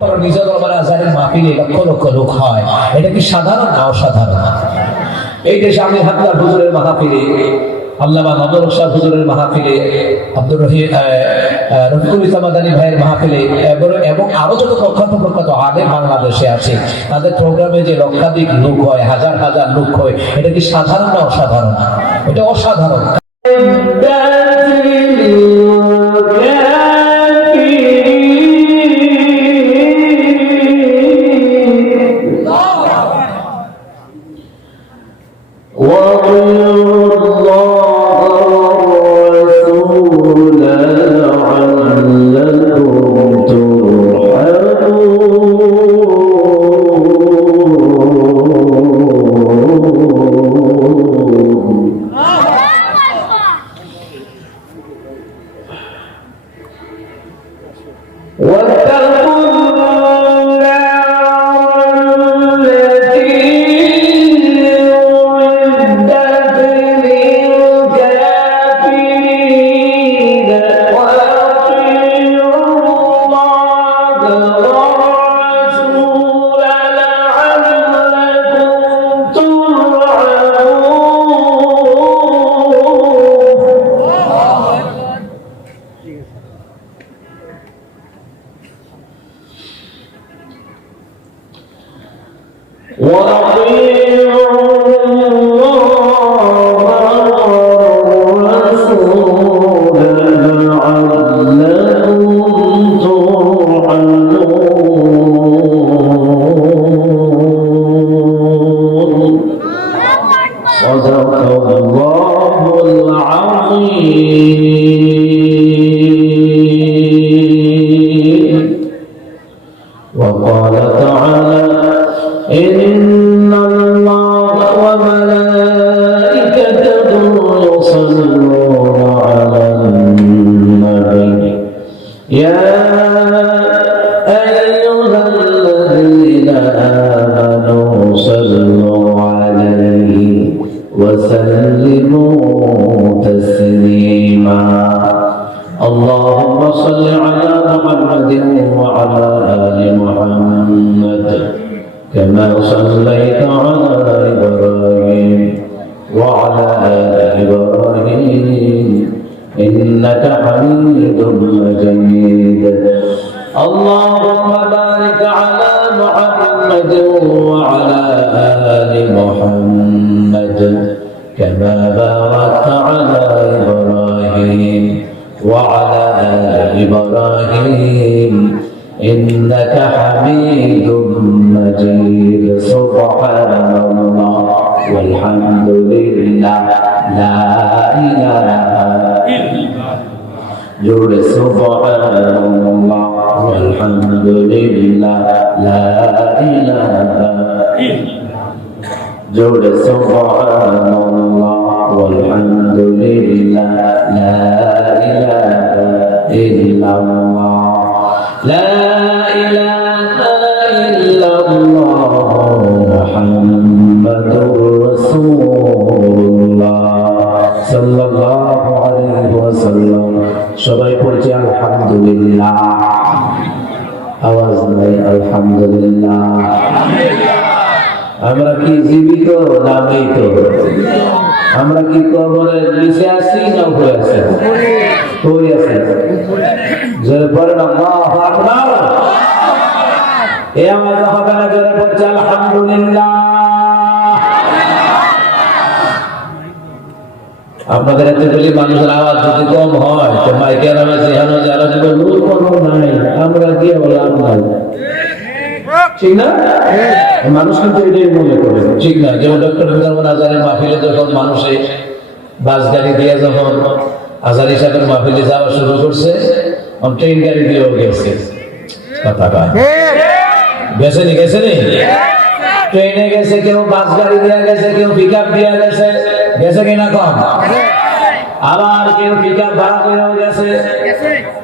নিজের দরবারে আজানের মাহফিলে লক্ষ লক্ষ লোক হয়, এটা কি সাধারণ না অসাধারণ? এই দেশে আমি হাতলা হুজুরের মাহফিলে, আল্লামা নজর শাহ হুজুরের মাহফিলে, আব্দুর রফিকুল ইসলাম মাদানী ভাইয়ের মাহফিলে এবং আরো যত প্রখ্যাত আলেম বাংলাদেশে আছে, তাদের প্রোগ্রামে যে লক্ষাধিক লোক হয়, হাজার হাজার লোক হয়, এটা কি সাধারণ না অসাধারণ? এটা অসাধারণ। وقال تعالى إن الله وملائكته يصلون على النبي يا أيها الذين آمنوا صلوا عليه وسلموا تسليما اللهم صل على محمد وعلى آل محمد كما صليت على إبراهيم وعلى آل إبراهيم إنك حميد مجيد اللهم بارك على محمد وعلى آل محمد كما باركت على إبراهيم وعلى آل إبراهيم إنك حميد مجيد سبحان الله والحمد لله لا إله إلا الله سبحان الله والحمد لله لا إله إلا الله سبحان الله والحمد لله لا إله إلا الله لا إله إلا الله محمد رسول الله صلى الله عليه وسلم সবাই পড়ছি আলহামদুলিল্লাহ আওয়াজ নাই আলহামদুলিল্লাহ আমরা কি জীবিত না মৃত আমরা কি কবরের নিচে আছি না উপরে আছি উপরে আছি জোরে পড়েন আল্লাহু আকবার এই আওয়াজ হবে না জোরে পড়ছি আলহামদুলিল্লাহ আপনাদের এতগুলি মানুষের আওয়াজ যদি কম হয় তো মাইকের আওয়াজ এখানে যারা যদি লোক কোনো নাই আমরা কি বললাম নাই ঠিক না মানুষ কিন্তু এটাই মনে করে ঠিক না যেমন ডক্টর আজানের মাহফিলে যখন মানুষে বাস গাড়ি দিয়ে যখন আজারি সাহেবের মাহফিলে যাওয়া শুরু করছে ট্রেন গাড়ি দিয়েও গেছে কথা গেছেনি ট্রেনে গেছে কেউ বাস গাড়ি দিয়ে গেছে কেউ পিক আপ দিয়ে গেছে কিনা কম আবার কেউ পিক আপ ভাড়া করেও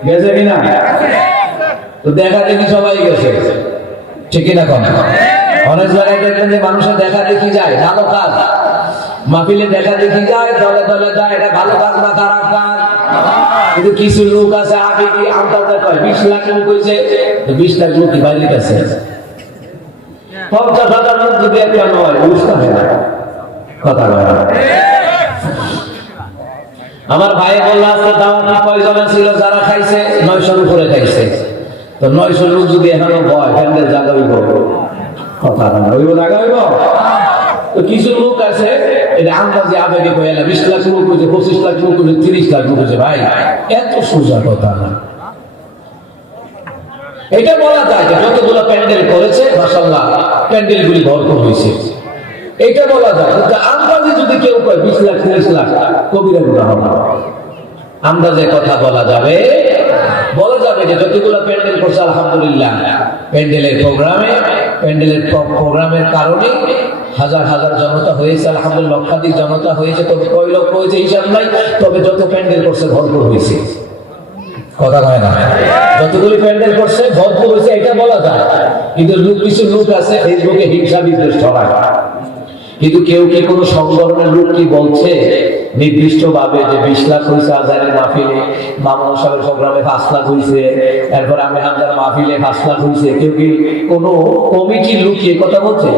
গেছে কিনা তো দেখা দেখি সবাই গেছে ঠিক না কম অনেক জায়গায় দেখবেন যে মানুষের দেখা দেখি যায় ভালো কাজ মাহফিলে দেখা দেখি যায় দলে দলে যায় এটা ভালো কাজ না খারাপ কাজ কিন্তু কিছু লোক আছে আগে কি আন্দাজে কয় 20 লাখ লোক হয়েছে, 20 লাখ লোক কি বাইরে গেছে, 50,000 লোক যদি একটা নয় বুঝতে হয় না, কথা বলে না। আমার ভাই বলল আজকে দাওয়াতে কয়জন ছিল যারা খাইছে, 900 উপরে খাইছে। তো 900 লোক যদি এখনো ভয় প্যান্ডেল জায়গা হইব, কথা না হইব, জায়গা হইব। তো কিছু লোক আছে এটা আন্দাজে আবেগে কইলা 20 লাখ লোক হয়েছে, 25 লাখ লোক হয়েছে, 30 লাখ লোক হয়েছে। ভাই এত সোজা কথা না। এটা বলা যায় যে যতগুলো প্যান্ডেল করেছে মাশাআল্লাহ প্যান্ডেলগুলি ভরপুর হয়েছে, এটা বলা যায়। কিন্তু আন্দাজে যদি কেউ কয় 20 লাখ 30 লাখ, কবিরা গুনাহ হবে। আন্দাজে কথা বলা যাবে যে যতগুলো প্যান্ডেল করছে আলহামদুলিল্লাহ, প্যান্ডেলের প্রোগ্রামের কারণে হাজার হাজার জনতা হয়েছে, আলহামদুলিল্লাহ লক্ষাধিক জনতা হয়েছে। তবে কয় লক্ষ হয়েছে হিসাব নাই, তবে যত প্যান্ডেল করছে ভরপুর হয়েছে, কথা হয় না। যতগুলি প্যান্ডেল করছে ভরপুর হয়েছে এটা বলা যায়। কিন্তু কিছু লোক আছে ফেসবুকে হিংসা বিদ্বেষ ছড়ায়। কিন্তু কেউ কি কোনো সংগঠনের লোক কি বলছে নির্দিষ্ট ভাবে যে 20 লাখ হয়েছে আজানের মাহফিলে, মামুন সাহেবের প্রোগ্রামে 5 লাখ হয়েছে, এরপর আমি হামদার মাহফিলে 5 লাখ হয়েছে? কেউ কি কোনো কমিটির লোক কি কথা বলছে?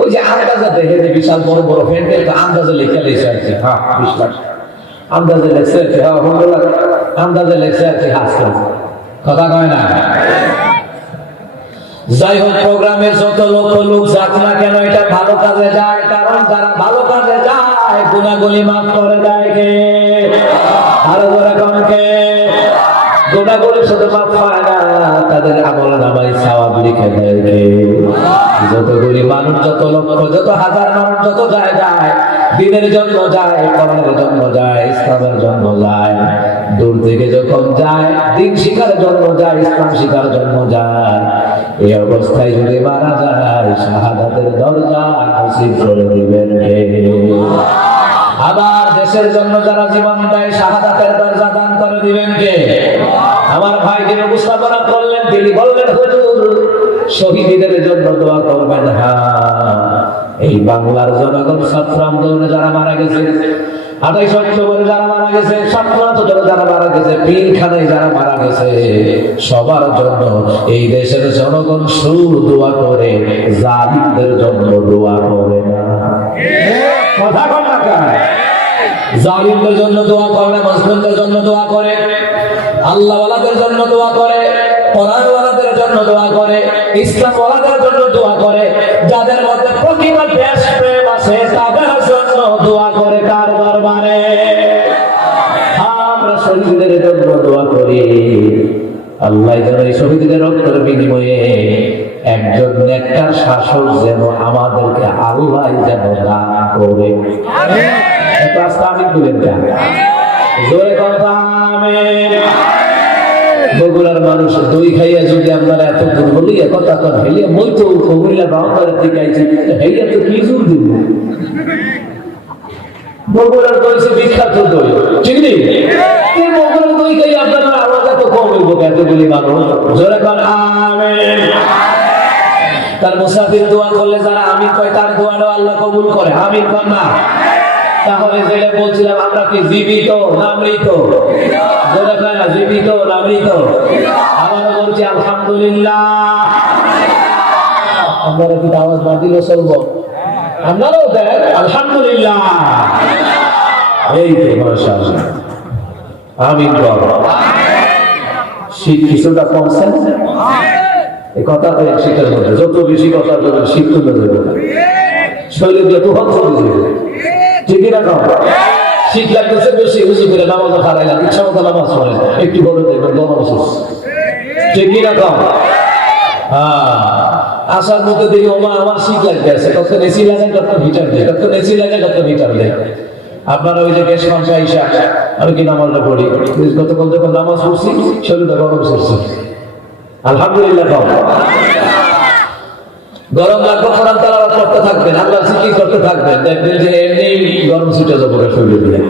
ওই যে আন্দাজে দেখে যে বিশাল বড় বড় প্যান্ডেল আন্দাজে লেখা লেগেছে আর কি, হ্যাঁ 20 লাখ আন্দাজে লেখছে, হ্যাঁ 15 লাখ আন্দাজে লেখছে আর কি, হাসছে, কথা কয় না। যাই হোক, প্রোগ্রামের যত লক্ষ লোক যাক না কেন এটা ভালো কাজে যায়, কারণ যারা ভালো কাজে যায় গুনাহগুলি মাফ করে দেয় কে? আরো জোরে কোন কে? গুনাহগুলি শুধু মাফ হয় না, তাদের আমলনামায় সওয়াব লিখে দেয় কে? যতগুলি মানুষ, যত লক্ষ, যত হাজার মানুষ যত যায় দিনের জন্য যায়, কোরআনের জন্য যায়, ইসলামের জন্য যায়, দূর থেকে যখন যায় দিন শিখার জন্য যায়, ইসলাম শিখার জন্য যায়, এই অবস্থায় যদি মারা যায় শাহাদাতের দরজা নসিব করে দিবেন কে? আবার দেশের জন্য যারা জীবন দেয় শাহাদাতের দরজা দান করে দিবেন কে? আমার ভাই যিনি উপস্থাপনা করলেন তিনি বললেন, হুজুর শহীদদের জন্য দোয়া করবেন। হ্যাঁ, এই বাংলার জনগণ ছাত্র আন্দোলনে যারা মারা গেছে, 28 অক্টোবরে যারা মারা গেছে, 57 যারা মারা গেছে, পিলখানায় যারা মারা গেছে, সবার জন্য এই দেশের জনগণ শুধু দোয়া করে, জালিমদের জন্য দোয়া করে না। কথা কথা কয়, জালিমদের জন্য দোয়া করে না, মুসলিমদের জন্য দোয়া করে, আল্লাহওয়ালাদের জন্য দোয়া করে, কোরআনওয়ালাদের জন্য দোয়া করে, ইসলামওয়ালাদের জন্য দোয়া করে, যাদের মধ্যে প্রকৃত দেশপ্রেম আছে তাদের জন্য দোয়া করে। কার দরবারে? আমরা শহীদদের জন্য দোয়া করি, আল্লাহ যেন এই শহীদদের রক্তের বিনিময়ে একজন নেককার শাসক যেন আমাদেরকে আল্লাহ যেন দান করে। একটা আস্তামিন বলেন কেন? জোরে কথা আমিন। বগুড়ার মানুষ দই খাইয়া যদি আপনারা এত দুর্বল কথা কন, হেলিয়া মই তো বগুড়া বাউন্ডারের দিকে আইছি, হেলিয়া তো কি জোর দিব? বগুড়ার দই সে বিখ্যাত দই, ঠিক নেই? বগুড়ার দই খাই আপনারা আওয়াজ এত কম হইব এতগুলি মানুষ? জোরে কন আমিন। তার মুসাফির দোয়া করলে যারা আমিন কয় তার দোয়াটাও আল্লাহ কবুল করে, আমিন কন না? তাহলে যেটা বলছিলাম, আমরা কি জীবিত না মৃত? জোরে কয় না, জীবিত না মৃত? আমরা বলছি আলহামদুলিল্লাহ। আপনারা কি আওয়াজ বাতিল চলব? আপনারাও দেন আলহামদুলিল্লাহ। এই তো মাশাআল্লাহ, আমিন বল। শীত কিছুটা কমছে, এই কথা তো শীতের মধ্যে যত বেশি কথা বলবেন শীত তুলে দেবে না, শরীরে দিয়ে প্রভাব চলে যাবে, ঠিক না? শীত লাগতেছে বেশি, উঁচু করে নামাজও হারাই না, ইচ্ছা মতো নামাজ পড়ে, একটু বলে দেখবেন গরম শেষ, ঠিক না? আসার মধ্যে দেখি ওমা আমার শীত লাগতে আছে, কখন এসি লাগাই, কখন হিটার দেয়, কখন এসি লাগাই, কখন হিটার দেয়। আপনারা ওই যে গ্যাস পাম্পে আইসা আমি কি নামাজটা পড়ি, গতকাল যখন নামাজ পড়ছি শরীরটা গরম করছে, আলহামদুলিল্লাহ। গরম লাগবে, কোরআন তেলাওয়াত করতে থাকবেন, আল্লাহর জিকির করতে থাকবেন, দেখবেন যে এমনি গরম ছুটে যাবে শরীরে দিয়ে।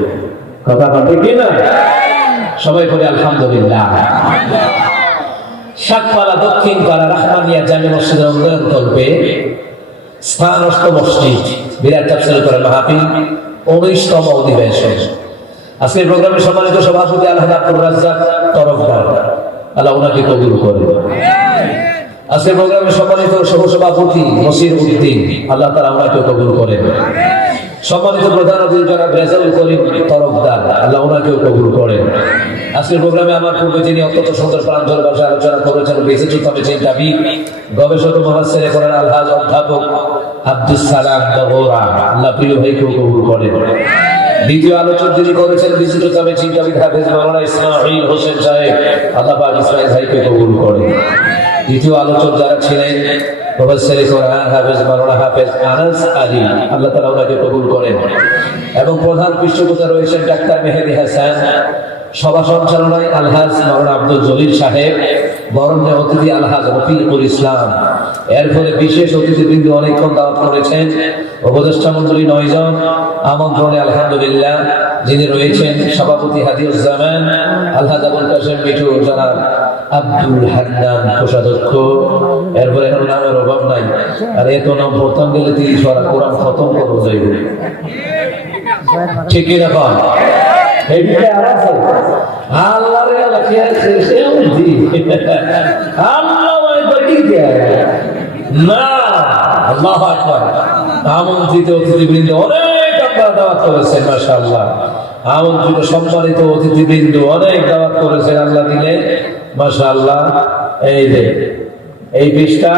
কথা বলতে কি না? সবাই করে আলহামদুলিল্লাহ। সাতপাড়া দক্ষিণ পাড়া রাহমানিয়া জামে মসজিদের উন্নয়ন কল্পে স্থানস্থ মসজিদ বিরাট তাফসীর করে মাহফিল 19তম অধিবেশন। আজকের প্রোগ্রামে সম্মানিত সভাপতি আলহাজ আব্দুর রাজ্জাক তরফদার, আল্লাহ ওনাকে কবুল করে। আজকের প্রোগ্রামে সম্মানিত সহসভাপতি মসির উদ্দিন, আল্লাহ তাআলা ওনাকে কবুল করেন। সম্মানিত প্রধান অতিথি জনাব রেজাউল করিম তরফদার, আল্লাহ ওনাকেও কবুল করেন। আজকের প্রোগ্রামে আমার পূর্বে যিনি অত্যন্ত সুন্দর প্রাঞ্জল ভাষায় আলোচনা করেছেন, বিশিষ্ট কমিটির দাবি গবেষক মহাসেরে করেন আলহাজ অধ্যাপক আব্দুস সালাম বগুড়া, আল্লাহ প্রিয় ভাইকেও কবুল করেন। দ্বিতীয় আলোচক যিনি করেছেন বিশিষ্ট কমিটির দাবি হাফেজ মাওলানা ইসমাইল হোসেন সাহেব, আল্লাহ পাক ইসমাইল ভাইকে কবুল করেন। দ্বিতীয় আলোচক যারা ছিলেন মুফাসসির কোরআন হাফেজ মাওলানা হাফেজ আনাস আলী, আল্লাহ তাআলা ওনাকে কবুল করেন। এবং প্রধান পৃষ্ঠপোষক রয়েছেন ডাক্তার মেহেদী হাসান, সভা সঞ্চালনায় আলহাজ মাওলানা আব্দুল জলিল সাহেব, বরণ্য অতিথি আলহাজ রফিকুল ইসলাম। এরপরে বিশেষ অতিথিবৃন্দ অনেকক্ষণ দাওয়াত করেছেন, উপদেষ্টা মণ্ডলী 9 জন, আমন্ত্রণে আলহামদুলিল্লাহ যিনি রয়েছেন সভাপতি হাদিউজ্জামান আলহাজ আবুল কাশেম মিঠু, জনাব আব্দুল হান্নান কোষাধ্যক্ষ। এরপরে নামের অভাব নাই, আর এত নাম প্রথম গেলে 30 বার কোরআন খতম করবো যাইব, ঠিক কিনা কন? এই বিষয়ে আর আছে আল্লাহর লেখা আছে সে বুঝি আল্লাহ ওই বলি না। আল্লাহু আকবার। আমন্ত্রিত অতিথিবৃন্দ অনেক আপনারা দাওয়াত করেছেন, মাশাআল্লাহ। আমন্ত্রিত সম্মানিত অতিথিবৃন্দ অনেক দাওয়াত করেছেন, আল্লাহ দিলে মাশাআল্লাহ। এই যে এই পৃষ্ঠা,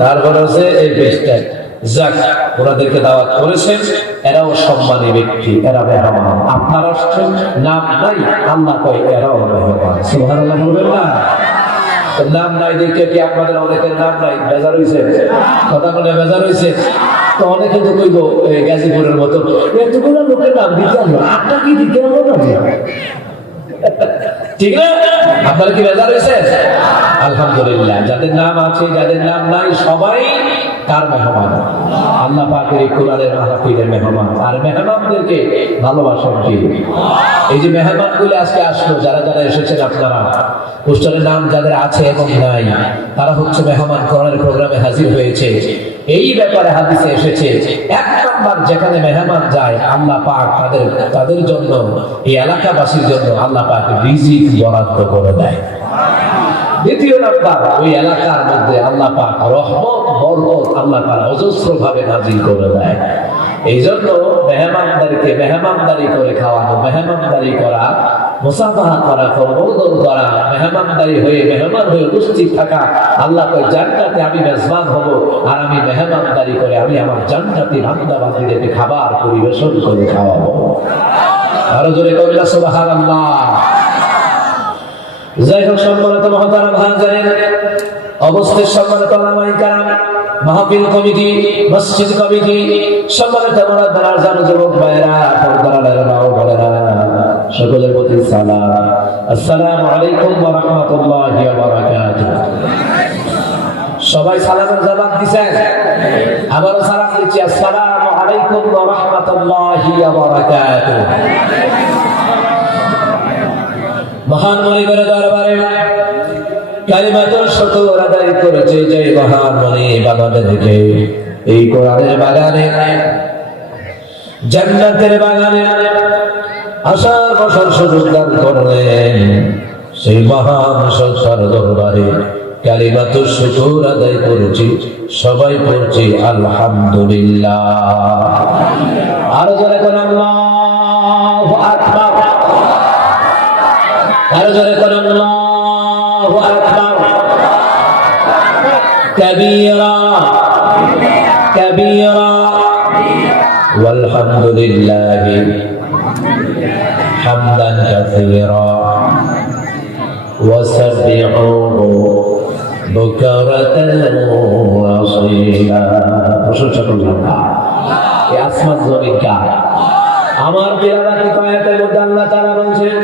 তারপর আছে এই পৃষ্ঠা, যাক ওনাদেরকে দাওয়াত করেছেন, এরাও সম্মানী ব্যক্তি, এরা মেহমান। আপনার আসছেন, নাম নাই, আল্লাহ কয় এরাও মেহমান। সুবহানাল্লাহ বলবেন না? নাম নাই দেখে কি আপনাদের অনেকের নাম নাই? বেজার হইছে, কথা বলে বেজার হইছে। তো অনেকে তো কইব গাজীপুরের মতো এতগুলো লোকের নাম দিতে হবে, আটটা কি দিতে হবে না? ঠিক না? আপনারা কি বেজার হয়েছে? আলহামদুলিল্লাহ, যাদের নাম আছে যাদের নাম নাই সবাই কার মেহমান? আল্লাহ পাকের এই কোরআনের মাহফিলের মেহমান। আর মেহমানদেরকে ভালোবাসেন কি? এই যে মেহমানগুলো আজকে আসলো, যারা যারা এসেছেন, আপনারা পোস্টারের নাম যাদের আছে এবং নাই, তারা হচ্ছে মেহমান, কোরআনের প্রোগ্রামে হাজির হয়েছে। এই ব্যাপারে হাদিসে এসেছে, এক নাম্বার যেখানে মেহমান যায়, আল্লাহ পাক তাদের জন্য, এই এলাকাবাসীর জন্য আল্লাহ পাক রিজিক বরাদ্দ করে দেয়। দ্বিতীয় নাম্বার, ওই এলাকার মধ্যে আল্লাহ পাক রহমত বরকত আল্লাহ তাআলা অজস্র ভাবে নাযিল করে দেয়। এই জন্য মেহমানদারিকে মেহমানদারি করে খাওয়ানো, মেহমানদারি করা, মুসাফাহা করা, সম্বোধন করা, মেহমানদারি হয়ে মেহমান হয়ে উপস্থিত থাকা। আল্লাহ কয় জান্নাতে আমি মেজবান হব, আর আমি মেহমানদারি করে আমি আমার জান্নাতি বান্দাবান্দীদেরকে খাবার পরিবেশন করে খাওয়াবো। আরো জোরে কইলা সুবহানাল্লাহ। যাই হোক, সম্মানিত মহতারাম হাজিরিন, অবস্থিত সম্মানিত ওলামায়ে কেরাম, মাহফিল কমিটি, মসজিদ কমিটি, সম্মানিত মুরাদদার জান যুবক ভাইরা, পর্দার মা ও বোনেরা, সকলের প্রতি সালাম। আসসালামু আলাইকুম ওয়া রাহমাতুল্লাহি ওয়া বারাকাতুহু। সবাই সালামের জবাব দিবেন? আবারো সালাম দিচ্ছি, আসসালামু আলাইকুম ওয়া রাহমাতুল্লাহি ওয়া বারাকাতুহু। মহান মনিবের দরবারে কালিমাতুল শুকর আদায় করেছে যে মহান মনিব আমাদেরকে এই কোরআনের বাগানে, জান্নাতের বাগানে আসার বছর সুযোগ দান করলেন। সেই মহান সত্তার দরবারে কালিমাতুল শুকর আদায় করেছি, সবাই পড়ছি আলহামদুলিল্লাহ। আর যারা কোন আল্লাহু আকবার, আর যারা কোন আল্লাহু আকবার কাবীরা কাবীরা ওয়ালহামদুলিল্লাহি হামদান কাসীরা ওয়াসাব্বিহুহু বুকরাতান ওয়া আসীলা। প্রশংসা করলাম এই আসমান জমিন কার? আমার পেয়ারা কি আয়াতের মধ্যে আল্লাহ তাআলা বলেন,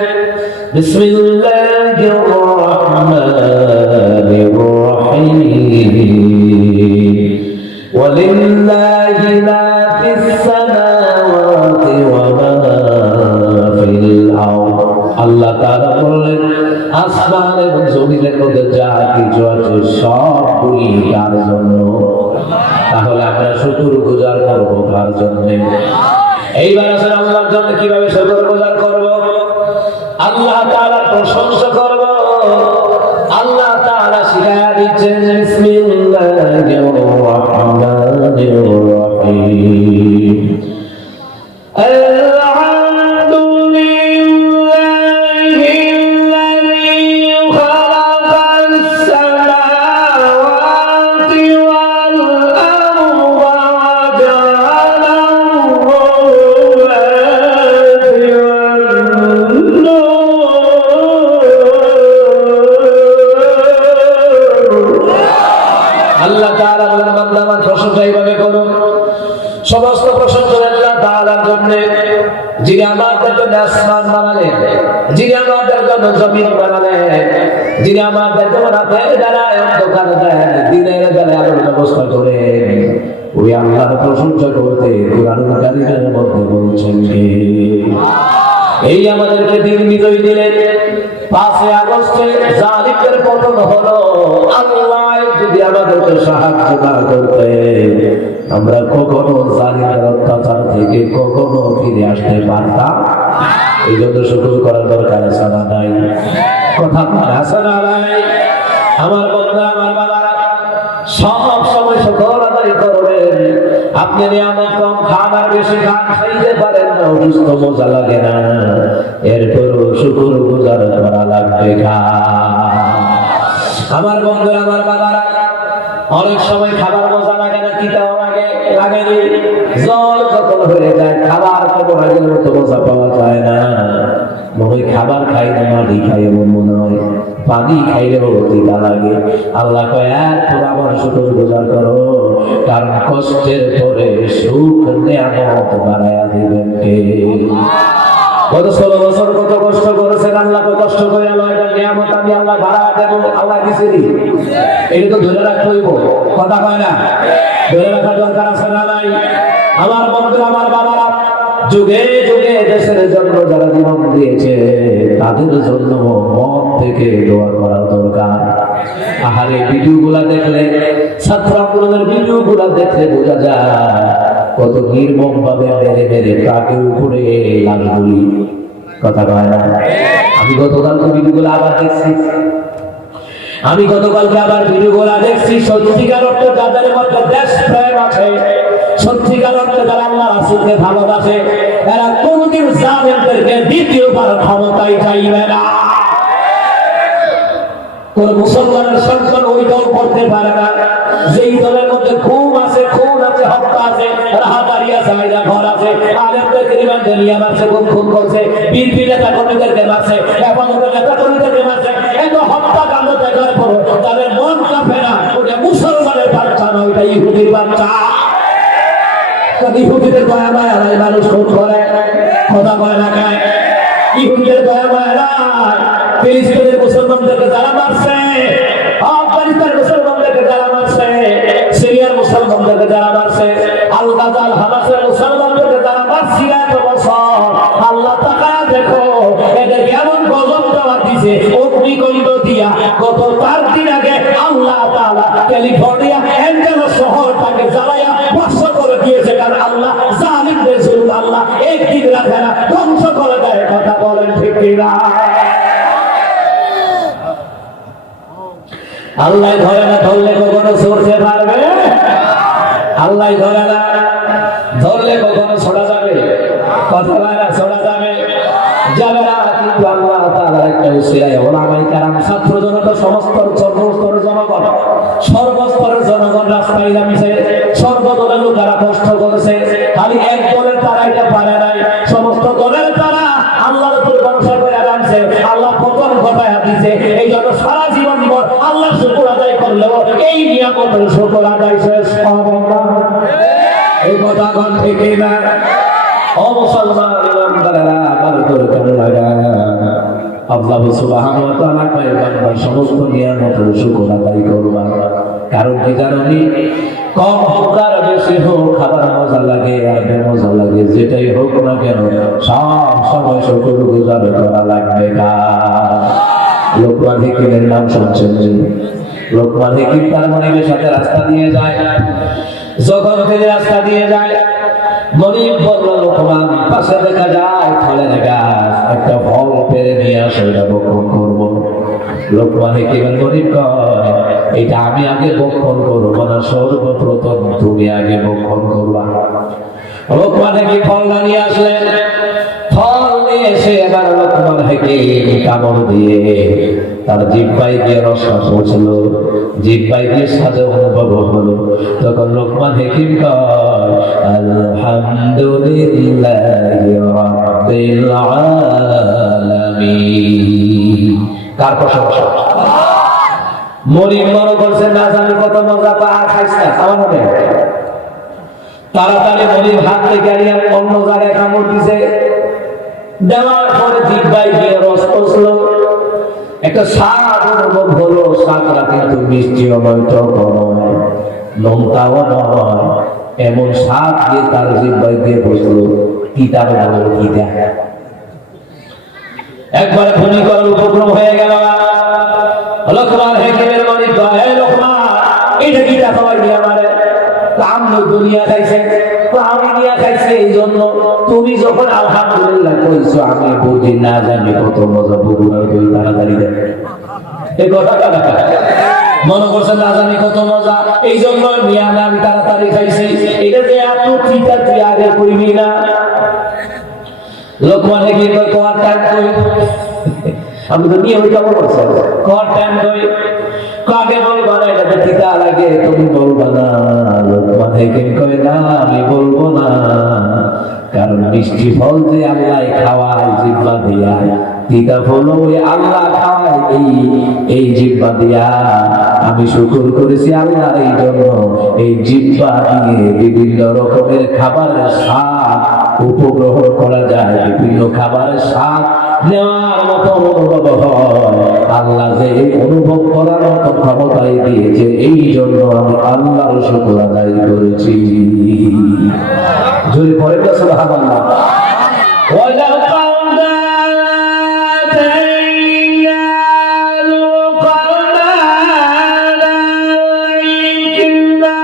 বিসমিল্লাহির রহমানির রহিম, ওয়ালিল্লাহি মা ফিস সামাওয়াতি ওয়া মা ফিল আরদ। আল্লাহ তাআলা বলেন, আসমান এবং জমিনের মধ্যে যা কিছু আছে সবগুলি কার জন্য? তাহলে আমরা শুকর গুজার করব কার জন্য? এইবার আসলে আল্লাহর জন্য কিভাবে শুকর গুজার করব, আল্লাহ তাআলার প্রশংসা করব। আল্লাহ তাআলা শিখায়া দিচ্ছেন বিসমিল্লাহির রহমানির রহিম। আল্লাহ তাআলা বলেন বান্দা আমার প্রশংসা এইভাবে করো, সমস্ত প্রশংসা আল্লাহ তাআলার জন্য, যিনি আমাদের জন্য আসমান বানালেন, যিনি আমাদের জন্য জমিন বানালেন, যিনি আমাদের জন্য রাতের বেলায় অন্ধকার দেন, দিনের বেলায় আলোর ব্যবস্থা করেন। ওই আল্লাহর প্রশংসা করতে কুরআনুল কারীমের মধ্যে বলছেন কে? এই আমাদেরকে দিন বিজয় দিলেন 5 আগস্টে জালিমদের পতন হলো। আল্লাহ যদি আমাদেরকে সাহায্য না করতে, আমরা কখনো জালিমের অত্যাচার থেকে কখনো ফিরে আসতে পারতাম। এই জন্য শুকর করার দরকার আছে না নাই? কথা আছে না নাই? আমার বন্ধুরা, আমার বাবারা, সব সময় শুকর আদায় করবেন। আপনি নিয়ামত কম খান আর বেশি খান, খাইতে পারেন না, অসুস্থ মজা লাগে না, এরপরও শুকর গুজার করা লাগবে। আমার বন্ধুরা, আমার বাবারা, অনেক সময় খাবার মজা লাগে না, তিতাও লাগে, লাগেনি, জল যখন হয়ে যায় খাবার কেমন আগের মতো মজা পাওয়া যায় না। মনে হয় খাবার খাই না, মাটি খাই এমন মনে হয়, পানি খাইলেও তিতা লাগে। আল্লাহ কয় এরপর আমার শুকর গুজার করো, কারণ কষ্টের পরে সুখ নিয়ামত বাড়াইয়া দিবেন কে? গত 16 বছর কত কষ্ট করেছেন, আল্লাহকে কষ্ট করে আল্লাহ এটা নিয়ামত আমি আল্লাহ বাড়ায় দেব, আল্লাহ দিছেনি। এটা তো ধরে রাখতে হইব, কথা কয় না? ধরে রাখার দরকার আছে না নাই? আমার বন্ধুরা, আমার বাবারা, যুগে যুগে দেশের জন্য যারা জীবন দিয়েছে তাদের জন্য মন থেকে দোয়া করার দরকার। আহারে ভিডিও গুলা দেখলে, ছাত্র আন্দোলনের ভিডিও গুলা দেখলে বোঝা যায় কত নির্মম ভাবে মেরে মেরে ট্রাকের উপরে লাশগুলি, কথা কয় না? আমি গতকালকে ভিডিওগুলো আবার দেখছি, ভিডিওগুলো দেখছি। সত্যিকার অর্থে যাদের মধ্যে দেশ প্রেম আছে, সত্যিকার অর্থে যারা আল্লাহ রাসূলকে ভালোবাসে, এরা কোনদিন জালেমদেরকে দ্বিতীয়বার ক্ষমতায় চাইবে না। কোন মুসলমানের সন্তান ওই দল করতে পারে না যেই দলের মধ্যে খুন আছে, হত্যা আছে, রাহাদারি আছে, আইনা ঘর আছে, আলেমদেরকে রিমান্ডে নিয়ে মারছে, খুন করছে, বিএনপি নেতা কর্মীদেরকে মারছে, হেফাজতের নেতা কর্মীদেরকে মারছে। এত হত্যাকাণ্ড দেখার পর তাদের মন কাঁপে না। ওটা মুসলমানের বাচ্চা না, ওইটা ইহুদির বাচ্চা। ইহুদিদের দয়া মায়া নাই, মানুষ খুন করে, কথা কয় না খায়। ইহুদিদের দয়া মায়া নাই। ফিলিস্তিনের মুসলমানদেরকে যারা মারছে, আফগানিস্তানের মুসলমানদেরকে যারা মারছে, সিরিয়ার মুসলমানদেরকে যারা মারছে, আল গাজা আল হামাসের মুসলমানদেরকে যারা মারছে, এত বছর আল্লাহ তাকায়া দেখো এদেরকে এমন গজব দেওয়া দিছে, অগ্নিকুণ্ড দিয়া। গত 4 দিন আগে আল্লাহ তাআলা ক্যালিফোর্নিয়া অ্যাঞ্জেলো শহরটাকে জ্বালায়া ভস্ম করে দিয়েছে। কারণ আল্লাহ জালিমদের জন্য আল্লাহ একদিন রাখে না, ধ্বংস করে দেয়। কথা বলেন ঠিক কিনা? আল্লাহ ধরে না, ধরলে কখনো ছড়তে পারবে? আল্লাহ ধরে না, ধরলে কখনো ছড়া যাবে? কথা বলে না, ছড়া যাবে যাবে না। কিন্তু আল্লাহ তাআলার একটা উসিলায় ওলামায়ে কেরাম, ছাত্র জনতা, সমস্ত সর্বস্তরের জনগণ, সর্বস্তরের জনগণ রাস্তায় নামিছে, সর্বদলের লোকেরা কষ্ট করেছে। খালি এক দলের তারা এটা পারে নাই, সমস্ত দলের তারা আল্লাহর উপর ভরসা করে নামছে। আল্লাহ পতন ঘটায় দিয়েছে। এই জন্য সারা জীবন ভর আল্লাহ শুকর আদায় করলেও এই নিয়ামতের শুকর আদায় শেষ হবে না। এই কথা কোন ঠিক না? ও মুসলমান ইমানদারেরা, আমার উপর কেমন লাগা? আল্লাহ সুবহানাহু ওয়া তাআলা কয় বান্দা সমস্ত নিয়ামতের শুকর আদায় করবা। কারণ কি জানি, কম হোক আর বেশি হোক, খাবার মজা লাগে আর বেমজা লাগে, যেটাই হোক না কেন সব সময় শুকর গুজার করা লাগবে। লোকমান হাকিমের নাম শুনছেন? লোকমান হাকিম তার মনিবের সাথে রাস্তা দিয়ে যায়। যখন তিনি রাস্তা দিয়ে যায়, গরিব বলল লোকমান পাশে দেখা যায় ফলের গাছ, একটা ফল পেরে নিয়ে আসো, এটা ভক্ষণ করবো। লোকমান হাকিম গরিব কয় এটা আমি আগে ভক্ষণ করবো না, সর্বপ্রথম তুমি আগে ভক্ষণ করবা। লোকমান হাকিম ফলটা নিয়ে আসলেন, ফল নিয়ে এসে এবার লোকমান হাকিম কামড় দিয়ে তার জিহ্বায় দিয়ে রসটা পৌঁছলো, জিহ্বায় দিয়ে স্বাদ অনুভব হলো। তখন লোকমান হাকিম কয় আলহামদুলিল্লাহি রাব্বিল আলামিন। কার প্রশংসা? মরিম মনে করছে না জানি কত মজা পা খাইছ না, আমার হবে তাড়াতাড়ি মরিম হাত থেকে অন্য জায়গায় কামড় দিছে, দেওয়ার পরে জিহ্বায় দিয়ে রস পৌঁছলো, একটা স্বাদ অনুভব হলো। স্বাদটা কিন্তু মিষ্টিও নয়, টকও নয়, নোনতাও নয়, এমন স্বাদ দিয়ে তার জিহ্বায় দিয়ে বসলো, তিতার বলো তিতা। একবারে ভূমি করার উপক্রম হয়ে গেল। লোকমান হাকিমের মালিক কয় এই লোকমান এটা কি খাওয়াই দিয়ে আমারে? আমরা দুনিয়া খাইছে, আমি নিয়ে খাইছে, এই জন্য তুমি যখন আলহামদুলিল্লাহ কইছো আমি বুঝি না জানি কত মজা বগুড়ার দই তাড়াতাড়ি দেয়। এই কথাটা মনে করছে না জানি কত মজা, এই জন্য নিয়ে আমি তাড়াতাড়ি খাইছি। এটা যে এত চিন্তা তুই আগে কইবি না। লোকমান হাকিম কয় কোয়ার টাইম কই, আমি তো নিয়ে ওই কামড় করছি, কোয়ার টাইম কই, কাকে বলবা না এটা ঠিকা লাগে, তুমি বলবা না। লোকমান হাকিম কয় না আমি বলবো না, কারণ মিষ্টি ফল যে আল্লাহ খাওয়ায় জিহ্বা দিয়া, তিতা ফল ওই আল্লাহ খাওয়ায় এই জিহ্বা দিয়া। আমি শুকর করেছি আল্লাহ এই জন্য এই জিহ্বা দিয়ে বিভিন্ন রকমের খাবারের স্বাদ উপগ্রহণ করা যায়, বিভিন্ন খাবারের স্বাদ নেওয়ার মতো অনুভব হয়। আল্লাহ যে অনুভব করার মতো ক্ষমতাই দিয়েছে, এই জন্য আমি আল্লাহর শুকর আদায় করেছি। জোরে পড়ে না সুবহানাল্লাহ। ওয়ালা কাওদা তাইনা লুকানা লাইকিনা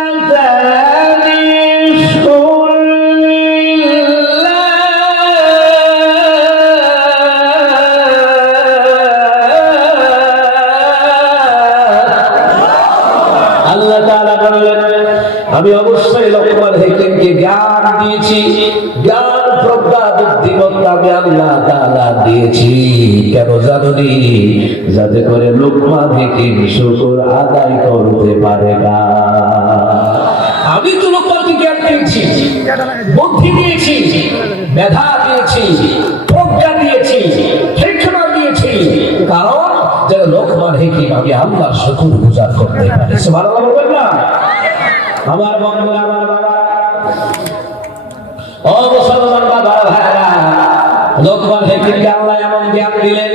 আমি অবশ্যই লোকমান হাকিমকে জ্ঞান দিয়েছি, জ্ঞান প্রজ্ঞা বুদ্ধিমত্তা আমি আল্লাহ তাআলা দিয়েছি। কেন জানি? যাতে করে লোকমান হাকিম শুকর আদায় করতে পারে না। আমি তো লোকমানকে জ্ঞান দিয়েছি, বুদ্ধি দিয়েছি, মেধা দিয়েছি, প্রজ্ঞা দিয়েছি, শিক্ষা দিয়েছি, কারণ যেন লোকমান হাকিম আমি আল্লাহর শুকর গুজার করতে পারে। সুবহানাল্লাহ বলবেন না? আমার বন্ধুরা, আমার বাবা, ও মুসলমান বাবা ভাইরা, লোকমান হাকিমকে আল্লাহ এমন জ্ঞান দিলেন,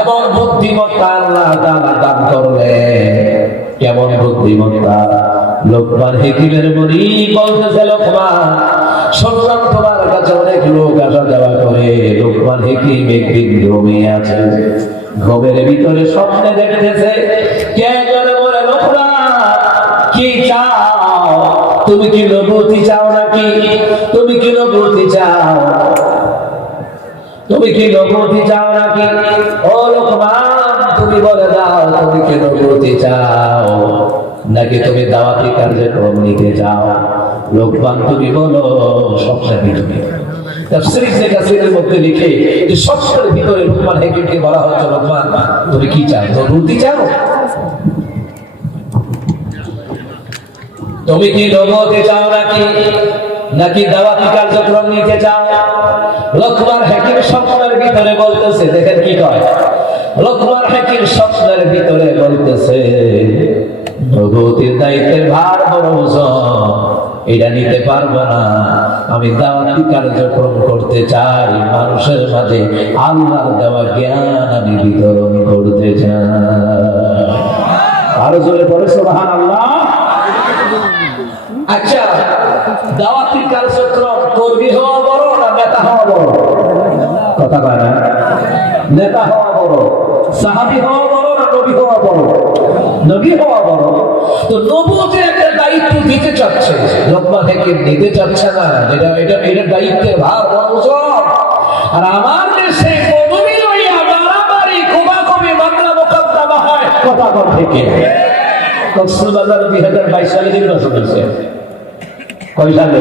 এমন বুদ্ধিমত্তা আল্লাহ তাআলা দান করলেন। কেমন বুদ্ধিমত্তা! লোকমান হাকিমের মুরিদ বলতেছে লোকমান শুনলাম তোমার কাছে অনেক লোক আসা যাওয়া করে। লোকমান হাকিম একদিন ঘুমিয়ে আছে, ঘুমের ভিতরে স্বপ্নে দেখতেছে কে যেন বলে লোকমান কি চাও? তুমি কি নবুয়তি চাও নাকি? তুমি কি নবুয়তি চাও? তুমি কি নবুয়তি চাও নাকি? ও লোকমান তুমি বলে দাও, তুমি কি নবুয়তি চাও নাকি তুমি দাওয়াতি কার্যক্রম নিতে চাও? লোকমান তুমি বলো। স্বপ্নের ভিতরে তাফসীর ইবনে কাসীরের মধ্যে লিখে যে স্বপ্নের ভিতরে লোকমান হাকিমকে বলা হচ্ছে লোকমান তুমি কি চাও? নবুয়তি চাও? তুমি কি নবুয়তি চাও নাকি দাওয়াতি কার্যক্রম নিতে চাও? লোকমান হাকিম স্বপ্নের ভিতরে বলতেছে, দেখেন কি কয়, লোকমান হাকিম স্বপ্নের ভিতরে বলতেছে নবুয়তির দায়িত্বের ভার বড় ওজন, এটা নিতে পারবো না। আমি দাওয়াতি কার্যক্রম করতে চাই, মানুষের মাঝে আল্লাহর দেওয়া জ্ঞান আমি বিতরণ করতে চাই। আরো জোরে পড়ে সুবহানাল্লাহ। আচ্ছা, দাওয়াতি কার্যক্রম কর্মী হওয়া বড় না নেতা হওয়া বড়? কথা কয় না? নেতা হওয়া বড়। সাহাবী হওয়া বড় না নবী হওয়া বড়? নবী হওয়া বড়। তো নবুয়তের একটা দায়িত্ব দিতে চাচ্ছে, লোকমান হাকিম নিতে চাচ্ছে না। এটা দায়িত্বের ভার বড়। আর আমার দেশে কবি লইয়া মারামারি কোবাকবি মামলা মোকদ্দমা হয় কথা থেকে। কক্সবাজার 2022 সালে নির্বাচন হয়েছে। কয় সালে?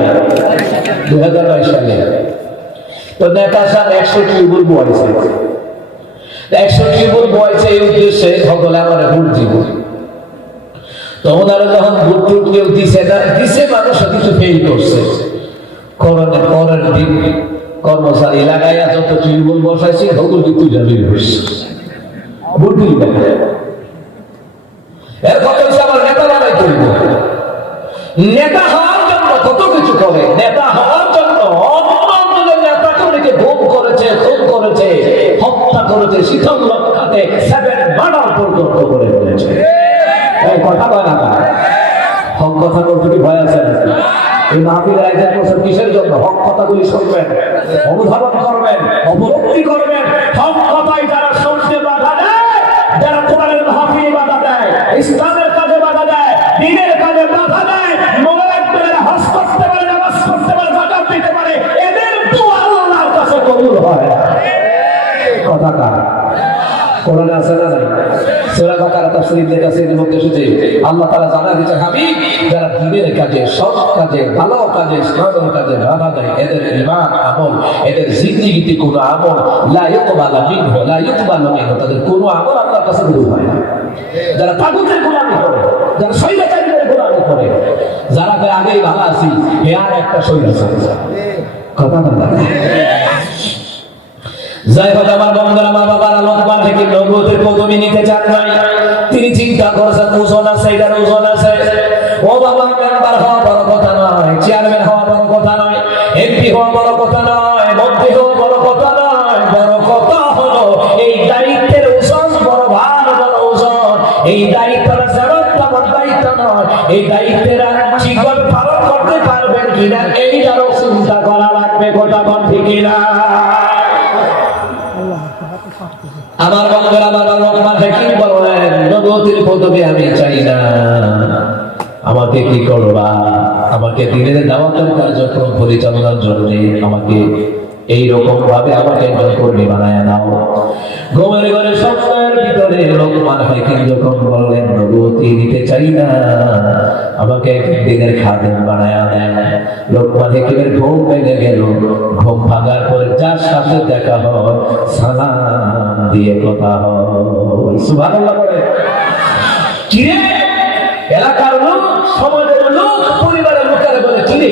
2022 সালে। তো নেতা সাহেব 100 টিউবুল বয়সে 100 টিউবুল বয়সে এই উদ্দেশ্যে সকলে আমার ভোট দিব। তো ওনারা যখন ভোট টুট কেউ দিছে না, দিছে মানুষ কিছু ফেল করছে। পরের দিন কর্মচারী লাগাইয়া যত টিউবুল বসাইছে সকল কিন্তু জানিয়ে বসছে ভোট দিল। এর কথা হচ্ছে আমার নেতা বানাই তুলব। নেতা হওয়ার জন্য কত কিছু করে। নেতা হওয়ার জন্য অন্যদের নেতা কর্মীকে ভোগ করেছে, খুন করেছে, হত্যা করেছে, শীতল লক্ষাতে 7 মার্ডার পর্যন্ত করে ফেলেছে। এই কথা কয় না তা হক কথা বলতে কি ভয় আছে নাকি? এই মাহফিলের আয়োজন করছেন কিসের জন্য? হক কথাগুলি শুনবেন, অনুধাবন করবেন, অবলব্ধি করবেন। হক কথাই যারা শুনতে বাধা দেয়, যারা কোরআনের মাহফিলে বাধা দেয়, ইসলামের কাজে বাধা দেয়, দ্বীনের কাজে বাধা দেয়, মনে রাখবেন এরা হজ করতে পারে, নামাজ পড়তে পারে, যাকাত দিতে পারে, এদের দোয়া আল্লাহর কাছে কবুল হয়। কথা কার? কোরআনে আছে না নাই? সূরা বাকারা তাফসীরের কাছে এর মধ্যে এসেছে আল্লাহ তাআলা জানা দিতে হাবিব যারা দ্বীনের কাজে, সৎ কাজে, ভালো কাজে, ইসলামের কাজে বাধা দেয়, এদের ঈমান আমল, এদের জিন্দেগিতে কোনো আমল লা ইউকবালু মিনহু, তাদের কোনো আমল আল্লাহর কাছে কবুল হয় না। যারা তাগুতের গোলামি করে, যারা শয়তানের গোলামি করে, যারা আগেই ভালো আছি এ আর একটা শয়তান। কথা বলা যাই হোক আমার বন্ধুরা, মা বাবার লোকমান হাকিম নবুয়তের পদবি নিতে চান নাই। তিনি চিন্তা করেছেন ওজন আছে, এটার ওজন আছে। ও বাবা, মেম্বার হওয়া বড় কথা নয়, চেয়ারম্যান হওয়া বড় কথা নয়, এমপি হওয়া বড় কথা নয়, মন্ত্রী হওয়া বড় কথা নয়। বড় কথা হলো এই দায়িত্বের ওজন বড়, ভার বড় ওজন। এই দায়িত্বটা যেমন তেমন দায়িত্ব নয়, এই দায়িত্বের ঠিকভাবে পালন করতে পারবেন কিনা এইটারও চিন্তা করা লাগবে। কথা বল ঠিক কিনা? আমার বন্ধুরা, আমার লোকমান হাকিম বলেন নবুয়তের পদবি আমি চাই না। আমাকে কি করবা? আমাকে দ্বীনের দাওয়াতের কার্যক্রম পরিচালনার জন্য আমাকে এইরকম ভাবে আমাকে একজন কর্মী বানায় নাও। ঘুমের ঘরে স্বপ্নের ভিতরে লোকমান হাকিম যখন বললেন নবুয়তি নিতে চাই না, আমাকে দ্বীনের খাদেম বানায় দেন। লোকমান হাকিমের ঘুম ভেঙে গেল। ঘুম ভাঙার পরে যার সাথে দেখা হয় সালাম দিয়ে কথা হয়। সুবহানাল্লাহ বলে। কিরে এলাকার লোক, সমাজের লোক, পরিবারের লোকেরা বলে কিরে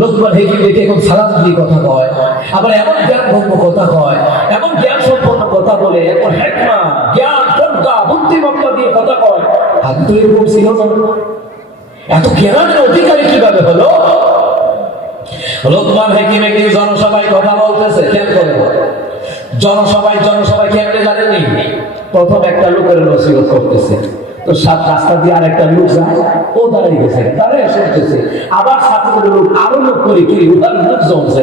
লোকমান হাকিম দেখে এখন সালাম দিয়ে কথা কয়, আবার এমন জ্ঞানভঙ্গ কথা কয়, এমন জ্ঞান সম্পন্ন কথা বলে, এমন হিকমা, জ্ঞান, প্রজ্ঞা, বুদ্ধিমত্তা দিয়ে কথা কয়। আগে তো এরকম ছিল না। এত জ্ঞানের অধিকারী কিভাবে হলো? লোকমান হাকিম একদিন জনসভায় কথা বলতেছে, খেয়াল করে জনসভায় কেমনে জানেনি? প্রথম একটা লোকের নসিহত করতেছে, তো সাত রাস্তা দিয়ে আর একটা লোক যায়, ও দাঁড়িয়ে গেছে, দাঁড়িয়ে শুনতেছে। আবার সাথে লোক আরো লোক করে কি ওখানে লোক জমছে,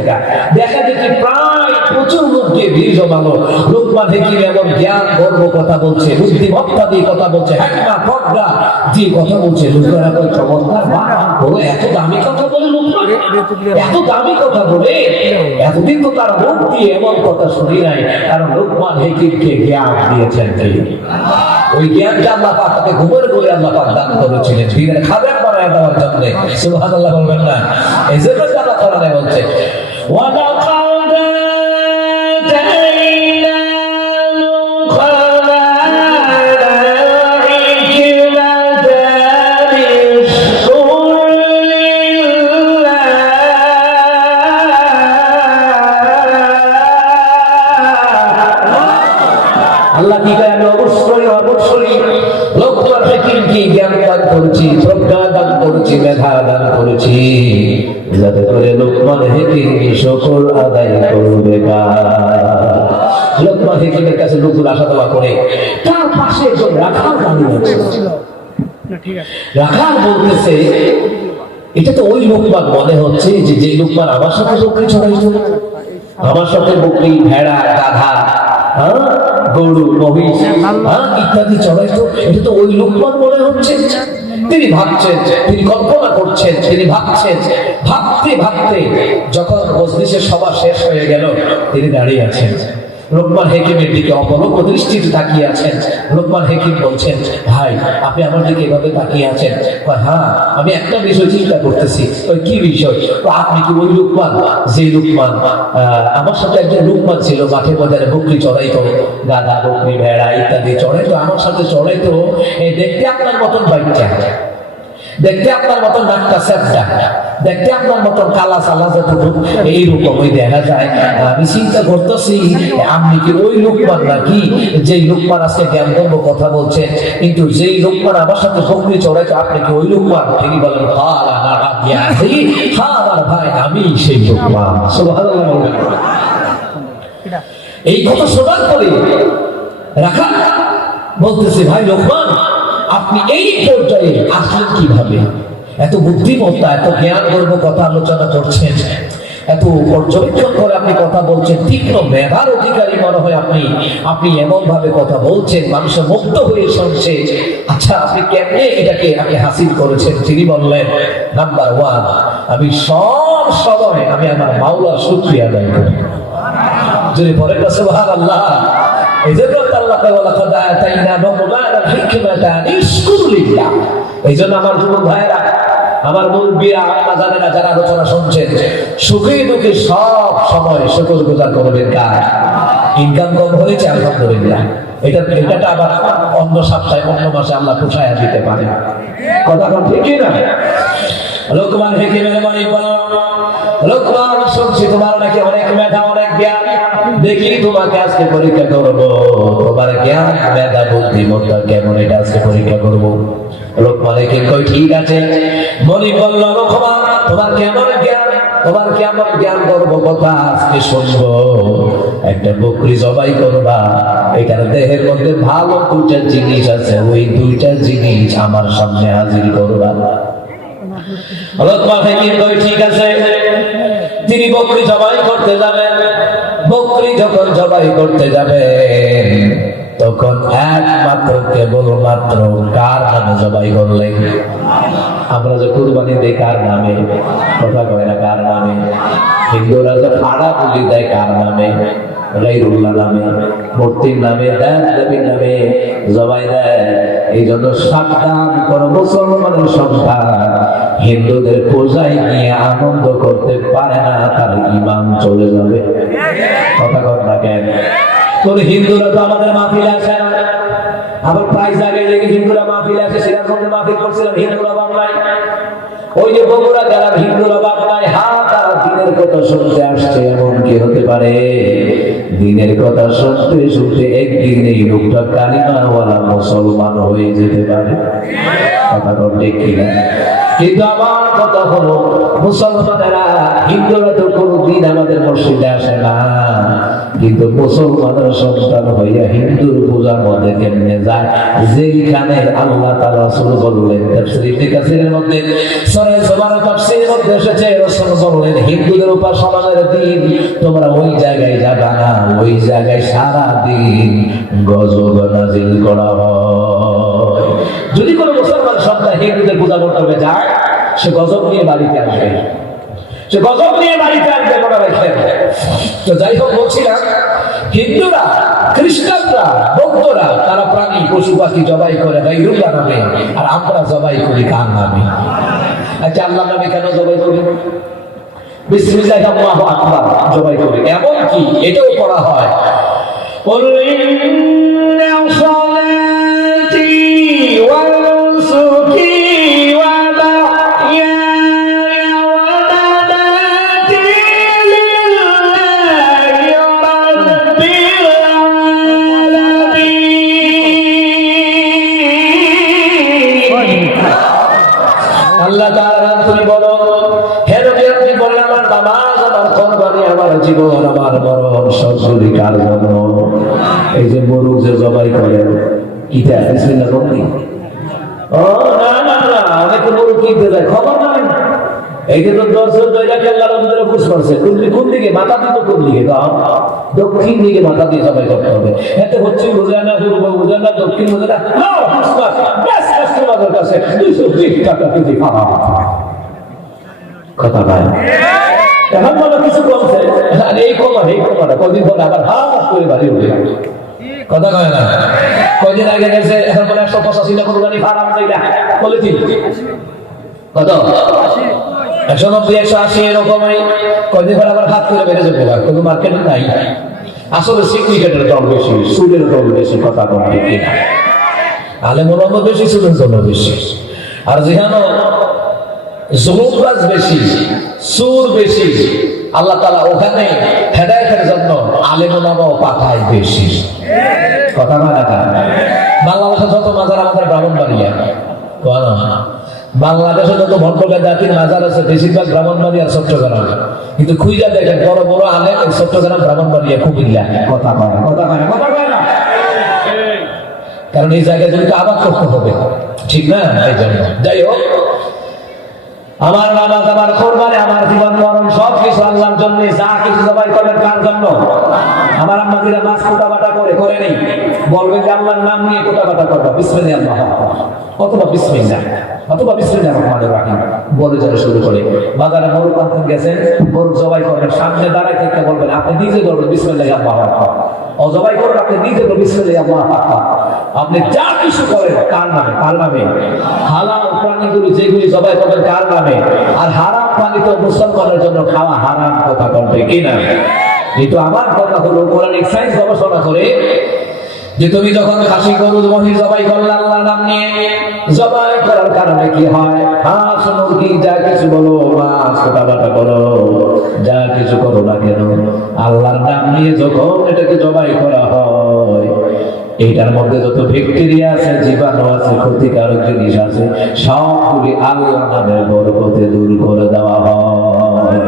দেখা দেখি প্রায় প্রচুর লোককে ভিড় জমালো। লোকমান হাকিম এমন জ্ঞান গর্ব কথা বলছে, বুদ্ধিমত্তা দিয়ে কথা বলছে, হিকমা প্রজ্ঞা দিয়ে কথা বলছে। লোকেরা কই চমৎকার, বা ও এত দামি কথা বলে, লোকমান এত দামি কথা বলে। এতদিন তো তার মুখ দিয়ে এমন কথা শুনি নাই, কারণ লোকমান হাকিমকে জ্ঞান দিয়েছেন তিনি। ওই জ্ঞানটা আল্লাহ পাক তাকে ঘুমের ঘরে আল্লাহ পাক দান করেছিলেন দ্বীনের খাদেম বানায় দেওয়ার জন্য। সুবহানাল্লাহ বলবেন না? এই জন্য আল্লাহ কোরআনে বলছে ওয়ালাকাদ আতাইনা আল্লাহ কি কয়? আমি অবশ্যই লোকমান হাকিমকে জ্ঞান দান করেছি, প্রজ্ঞা দান করেছি, মেধা দান করেছি, যাতে করে লোকমান হাকিম সকল আদায় করবে। লোকমান হাকিমের কাছে লোকগুলো আসা দেওয়া করে, তার পাশে একজন রাখাল দাঁড়িয়ে আছে। রাখাল বলতেছে, এটা তো ওই লোকমান মনে হচ্ছে যে লোকমান আমার সাথে বকরি চড়াইছে, আমার সাথে বকরি, ভেড়া, গাধা, গরু, মহিষ ইত্যাদি চড়াইতো। এটা তো ওই লোকমান মনে হচ্ছে। তিনি ভাবছেন, তিনি কল্পনা করছেন, তিনি ভাবছেন। ভাবতে ভাবতে যখন মজলিসের সভা শেষ হয়ে গেল, তিনি দাঁড়িয়ে আছেন। লোকমান হাকিমের দিকে অপলক দৃষ্টিতে তাকিয়ে আছেন। লোকমান হাকিম বলছেন, ভাই আপনি আমার দিকে এভাবে তাকিয়ে আছেন? হ্যাঁ, আমি একটা বিষয় চিন্তা করতেছি। কি বিষয়? আপনি কি ওই লোকমান যে লোকমান আমার সাথে একজন লোকমান ছিল, মাঠে বাজারে বকরি চড়াইতো, গাধা বকরি ভেড়া ইত্যাদি চড়াইতো, আমার সাথে চড়াইতো, দেখতে আপনার মতন বাচ্চা, দেখতে আপনার মতন নাকটা স্যাপটা, দেখতে আপনার মতন কালা সালা যতটুকু এইরকমই দেখা যায়। আমি চিন্তা করতেছি আপনি কি ওই লোকমান নাকি যেই লোকমান আজকে জ্ঞান গর্ব কথা বলছেন, কিন্তু যেই লোকমান আমার সাথে বকরি চড়াইতো, আপনি কি ওই লোকমান? তিনি বলেন, হ্যাঁ আমার ভাই, আমি সেই লোকমান। সুবহানাল্লাহ। এই কথা শোনার পরে রাখা বলতেছে, ভাই লোকমান, আপনি এই পর্যায়ে আসলেন কিভাবে? এত বুদ্ধিমত্তা, এত জ্ঞান গর্ব কথা আলোচনা করছেন, এত পর্যবেক্ষণ করে আপনি কথা বলছেন, তীক্ষ্ণ মেধার অধিকারী মনে হয় আপনি। আপনি এমন ভাবে কথা বলছেন, মানুষের মুগ্ধ হয়ে শুনছে। আচ্ছা, আপনি কেমনে এটাকে আপনি হাসিল করেছেন? তিনি বললেন, নাম্বার ওয়ান, আমি সব সময় আমি আমার মাওলার শুকরিয়া আদায় করি। যদি পরে সুবহানাল্লাহ। এই জন্য আল্লাহ তাআলা কথা আতাইনা লুকমান আল হিকমাতা ইশকুর লিল্লাহ। এই জন্য আমার যুবক ভাইয়েরা, আমার মুরব্বিরা, আম্মাজানেরা যারা আলোচনা শুনছেন, সুখে দুঃখে সব সময় শুকরগুজার করবেন। কার ইনকাম কম হয়েছে আলহামদুলিল্লাহ, এটা আবার অন্য সপ্তাহে অন্য মাসে আল্লাহ পোষায়া দিতে পারে। কথা ঠিক না? লোকমান হাকিমের বাণী বলো, লোকমান শুনছি তোমার নাকি অনেক মেধা, অনেক জ্ঞান, দেখি তোমাকে আজকে পরীক্ষা করবো, তোমার জ্ঞান মেধা বুদ্ধিমত্তা কেমন এটা আজকে পরীক্ষা করবো। লোকমান হাকিম কই, ঠিক আছে। মনি বলল, লোকমান তোমার কেমন জ্ঞান, তোমার কেমন জ্ঞান করবো কথা আজকে শুনবো। একটা বকরি জবাই করবা, এখানে দেহের মধ্যে ভালো দুইটা জিনিস আছে, ওই দুইটা জিনিস আমার সামনে হাজির করবা। লোকমান হাকিম কই, ঠিক আছে। তিনি বকরি জবাই করতে যাবেন। বকরি যখন জবাই করতে যাবে, তখন একমাত্র কেবলমাত্র কার নামে জবাই করলেন? আমরা যে কুরবানি দেই কার নামে? কথা কয় না কার নামে? হিন্দুরা যে ফাড়া বলি দেয় কার নামে? গায়রুল্লাহ নামে, মূর্তির নামে, দেবীর নামে জবাই দেয়। এই জন্য সাবধান কোন মুসলমানের সন্তান হিন্দুদের পূজায় নিয়ে আনন্দ করতে পারে না, তার ঈমান চলে যাবে। কথা কর না কেন? কোন হিন্দুরা তো আমাদের মাহফিল আসে না। আবার প্রায় জায়গায় দেখি হিন্দুরা মাহফিল আসে। সিরাজগঞ্জে মাহফিল করছিলাম, হিন্দুরা বাংলায়। ওই যে বগুড়া গেলাম, হিন্দুরা বাংলায়। হ্যাঁ, তারা দিনের কথা শুনতে আসছে। এমন কি হতে পারে দিনের কথা শুনতে শুনতে একদিন এই লোকটা কালিমাওয়ালা মুসলমান হয়ে যেতে পারে? কথা বল ঠিক কিনা? কিন্তু আমার কথা হলো, মুসলমানেরা, হিন্দুরা তো কোনদিন আমাদের মসজিদে আসে না, কিন্তু মুসলমানের সন্তান হইয়া হিন্দুর পূজার মধ্যে কেমনে যায়? যেখানে আল্লাহ তাআলা রাসূল বললেন, তাফসীর ইবনে কাসিরের মধ্যে সূরা জুমার তাফসীরের মধ্যে এসেছে, রাসূল বললেন, হিন্দুদের উপাসনার দিন তোমরা ওই জায়গায় যাবে না, ওই জায়গায় সারা দিন গজব নাযিল করা হয়। যদি কোনো মুসলমান সন্তান হিন্দুদের পূজা করতে যায়, সে গজব নিয়ে বাড়িতে আসবে, সে গজব নিয়ে বাড়িতে আসবে। মনে রাখবেন। তো যাই হোক, বলছিলাম, হিন্দুরা, খ্রিস্টানরা, বৌদ্ধরা তারা প্রাণী পশু পাখি জবাই করে গায়রুল্লাহ নামে, আর আমরা জবাই করি কার নামে? আচ্ছা, আল্লাহর নামে কেন জবাই করি? বিসমিল্লাহির আল্লাহু আকবার জবাই করি। এমন কি এটাও করা হয়, আল্লাহ তাআলা তুমি বলো, হে নবী আপনি বলেন, আমার নামাজ, আমার কুরবানি, আমার জীবন, আমার মরণ সবগুলি কার জন্য? এই যে গরু যে জবাই করেন, কিটা বিসমিল্লাহ বলি? ও না না না, অনেক গরু কিনতে যায়, খবর নাই। এই যে তো 10 জন দইরাকে আল্লাহর ভিতরে পুশ করছে, কোন দিকে মাথা দিত, কোন দিকে? দক্ষিণ দিকে মাথা দিয়ে জবাই করতে হবে। এতে হচ্ছে বুঝে না, পূর্ব বুঝে না, দক্ষিণ বুঝে না, দোকানের কাছে 220 টাকা কেজি ফারাম। কথা ভাই এখন মনে কিছু বলছে এই কমাটা কদিন পরে আবার হাত করে বাড়ি উঠে। কথা কয় না, কয়দিন আগে গেছে এখন বলে 185 টাকা কোরবানি ফারাম যাইলা বলেছি কত 190 180 এরকমই। কয়দিন পরে আবার হাত করে বেড়ে যাবে, কোনো মার্কেট নাই। আসলে সিন্ডিকেটের দল বেশি, সুদের দল বেশি। কথা বলতে কি আলেমুল উলামা বেশি, সুদের দল বেশি। আর যেখানে জুলুমবাজ বেশি, সুর বেশি, আল্লাহ তাআলা ওখানে হেদায়েতের জন্য আলেম ওলামা পাঠায় বেশি। কথা না না বাংলাদেশে যত মাজার আমাদের ব্রাহ্মণবাড়িয়া, বাংলাদেশে যত ভট্টগ্রাম জাতির মাজার আছে বেশিরভাগ ব্রাহ্মণবাড়িয়া আর চট্টগ্রাম। কিন্তু খুঁজা দেখেন বড় বড় আলেম চট্টগ্রাম, ব্রাহ্মণবাড়িয়া, কুমিল্লা। কথা কয় না, কারণ এই জায়গায় যদি আবাদ করতে হবে, ঠিক না? এই জন্য যাই হোক, আমার নামাজ, আমার কোরবানি, আমার জীবন মরণ সব কিছু আল্লাহর জন্য। যা কিছু জবাই করেন কার জন্য? আমার আম্মাজিরা মাছ কোটাবাটা করে নেই, বলবেন যে আল্লাহর নাম নিয়ে কোটাবাটা করবা, বিসমিল্লাহ অথবা বিসমিল্লাহ অথবা বিসমিল্লাহির রহমানির রহিম বলে যারা শুরু করে। বাজারে গরু কাটতে গেছেন, গরু জবাই করবেন, সামনে দাঁড়ায় থেকে বলবেন, আপনি নিজে ধরবেন বিসমিল্লাহি আল্লাহু আকবার। অজবাই করেন আপনি নিজে ধরবেন বিসমিল্লাহি আল্লাহু আকবার। আপনি যা কিছু করেন কার নামে? কার নামে? হালাল প্রাণীগুলি যেগুলি জবাই করবেন কার নামে? আর হারাম প্রাণী তো মুসলমানের জন্য খাওয়া হারাম। কথা বলতে কি না? কিন্তু আমার কথা হলো কোরআনিক সায়েন্স গবেষণা করে যে তুমি যখন খাসি গরু মহিষ জবাই করলে আল্লাহর নাম নিয়ে, জবাই করার কারণে কি হয়? হাঁস মুরগি যা কিছু বলো, মাছ কাটাবাটা করো, যা কিছু করো না কেন, আল্লাহর নাম নিয়ে যখন এটাকে জবাই করা হয়, এইটার মধ্যে যত ব্যাকটেরিয়া আছে, জীবাণু আছে, ক্ষতিকারক জিনিস আছে, সবগুলি আল্লাহর নামের বরকতে দূর করে দেওয়া হয়।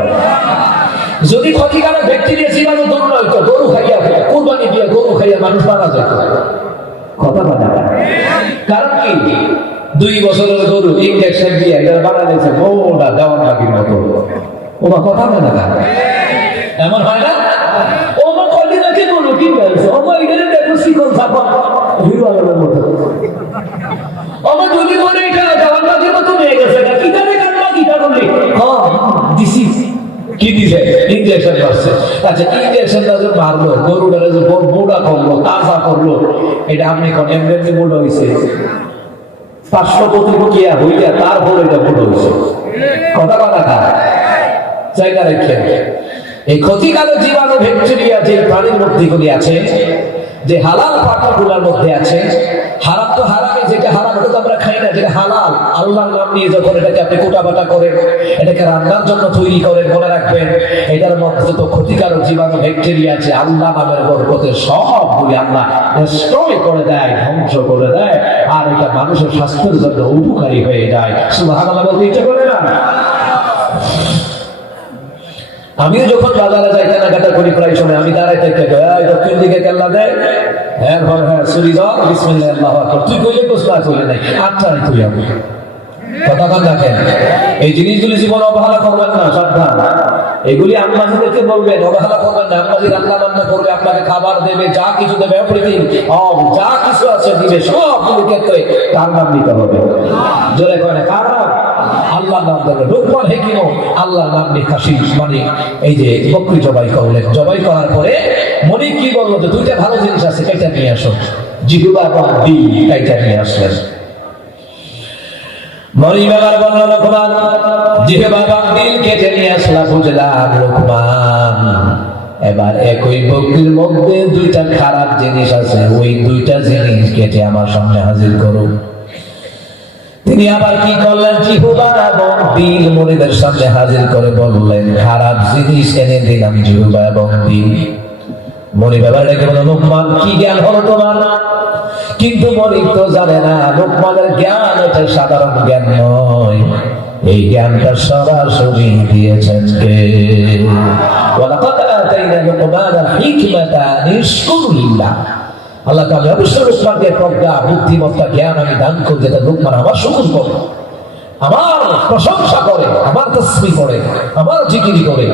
যদি ক্ষতিকারক ব্যাকটেরিয়া জীবাণু দূর নয় তো গরু খাইয়া, কুরবানি দিয়ে গরু খাইয়া মানুষ মারা যায়। কথা বলা কারণ কি? 2 বছরের গরু ইনজেকশন দিয়ে এটা বানাইছে মোটা দেওয়ার লাগির মতো। ওমা কথা বলে না, এমন হয় না? ওমা কদিন আগে গরু কি বলছে, ওমা এখানে দেখো শিকল ছাপা হিরো আলমের মতো, ওমা যদি মনে এটা দেওয়ার লাগির মতো হয়ে গেছে। কি জানে কান্না কি কারণে? হ্যাঁ দিছি কি দিছে? ইনজেকশন করছে। আচ্ছা ইনজেকশনটা যে মারলো, গরুটারে যে মোটা করলো, তাজা করলো, এটা আপনি কোন এমনি মোটা হয়েছে 500 প্রতিপকিয়া হইয়া তারপর এটা মোটা হয়েছে। কথা কথা জায়গা রেখে এই ক্ষতিকারক জীবাণু ব্যাকটেরিয়া যে প্রাণীর মধ্যে গুলি আছে, যে হালাল পাতাগুলোর মধ্যে আছে, হারাম তো হারামে, যেটা হারাম ওটা তো আমরা খাই না, যেটা হালাল আল্লাহর নাম নিয়ে যখন এটাকে আপনি কোটাবাটা করেন, এটাকে রান্নার জন্য তৈরি করেন, মনে রাখবেন এটার মধ্যে যত ক্ষতিকারক জীবাণু ব্যাকটেরিয়া আছে আল্লাহ নামের বরকতে সবগুলি আল্লাহ নষ্ট করে দেয়, ধ্বংস করে দেয়, আর এটা মানুষের স্বাস্থ্যের জন্য উপকারী হয়ে যায়। সুবহানাল্লাহ বলতে ইচ্ছা করে না? আমিও যখন বাজারে যাই কেনাকাটা করি প্রায় সময় আমি দাঁড়াই থেকে দক্ষিণ দিকে কেল্লা দেয়, হ্যাঁ সুরি দাও বিসমিল্লাহ আল্লাহু আকবার, তুই কইলে কোসলা কইলে নাই আচ্ছা তুই আমি কথা কান রাখেন। এই জিনিসগুলি জীবন অবহেলা করবেন না, সাবধান। এগুলি আম্মাজিদেরকে বলবেন অবহেলা করবেন না। আম্মাজি রান্না বান্না করবে, আপনাকে খাবার দেবে, যা কিছু দেবে, এভরিথিং যা কিছু আছে দিবে, সবগুলি ক্ষেত্রে তার নাম নিতে হবে। জোরে কয় না কার নাম? আল্লাহর নাম দেবে। লোকমান হাকিম আল্লাহর নাম নিয়ে খাসি মানে এই যে বকরি জবাই করলেন, জবাই করার পরে মনে কি বললো যে 2টা ভালো জিনিস আছে, কাইটা নিয়ে আসো, জিহুবা এবং দিল কাইটা নিয়ে আসলেন। মরিবাবার বলল লোকমান, জিহুবা এবং দিল কেটে নিয়ে আসলা, বুঝলাম লোকমান এবার একই বকরির মধ্যে 2টা খারাপ জিনিস আছে, ওই 2টা জিনিস কেটে আমার সামনে হাজির করো। তিনি আবার কি করলেন? জিহুবা এবং দিল মুরিদের সামনে হাজির করে বললেন, খারাপ জিনিস এনে দিলাম জিহুবা এবং দিল। মনি ব্যাপার ডেকে বলল, লোকমান কি জ্ঞান হলো তোমার? কিন্তু মনিব তো জানে না লোকমানের জ্ঞান এটা সাধারণ জ্ঞান নয়, এই জ্ঞানটা সরাসরি দিয়েছেন কে? ওয়ালাকাদ আতাইনা লোকমানাল হিকমাতা নিশকুর লিল্লাহ। আল্লাহ তাআলা অবশ্যই লোকমানকে প্রজ্ঞা, বুদ্ধিমত্তা, জ্ঞান আমি দান করি, যেটা লোকমান আমার শুকর করে, আমার প্রশংসা করে, আমার তাসবিহ করে, আমার জিকির করে।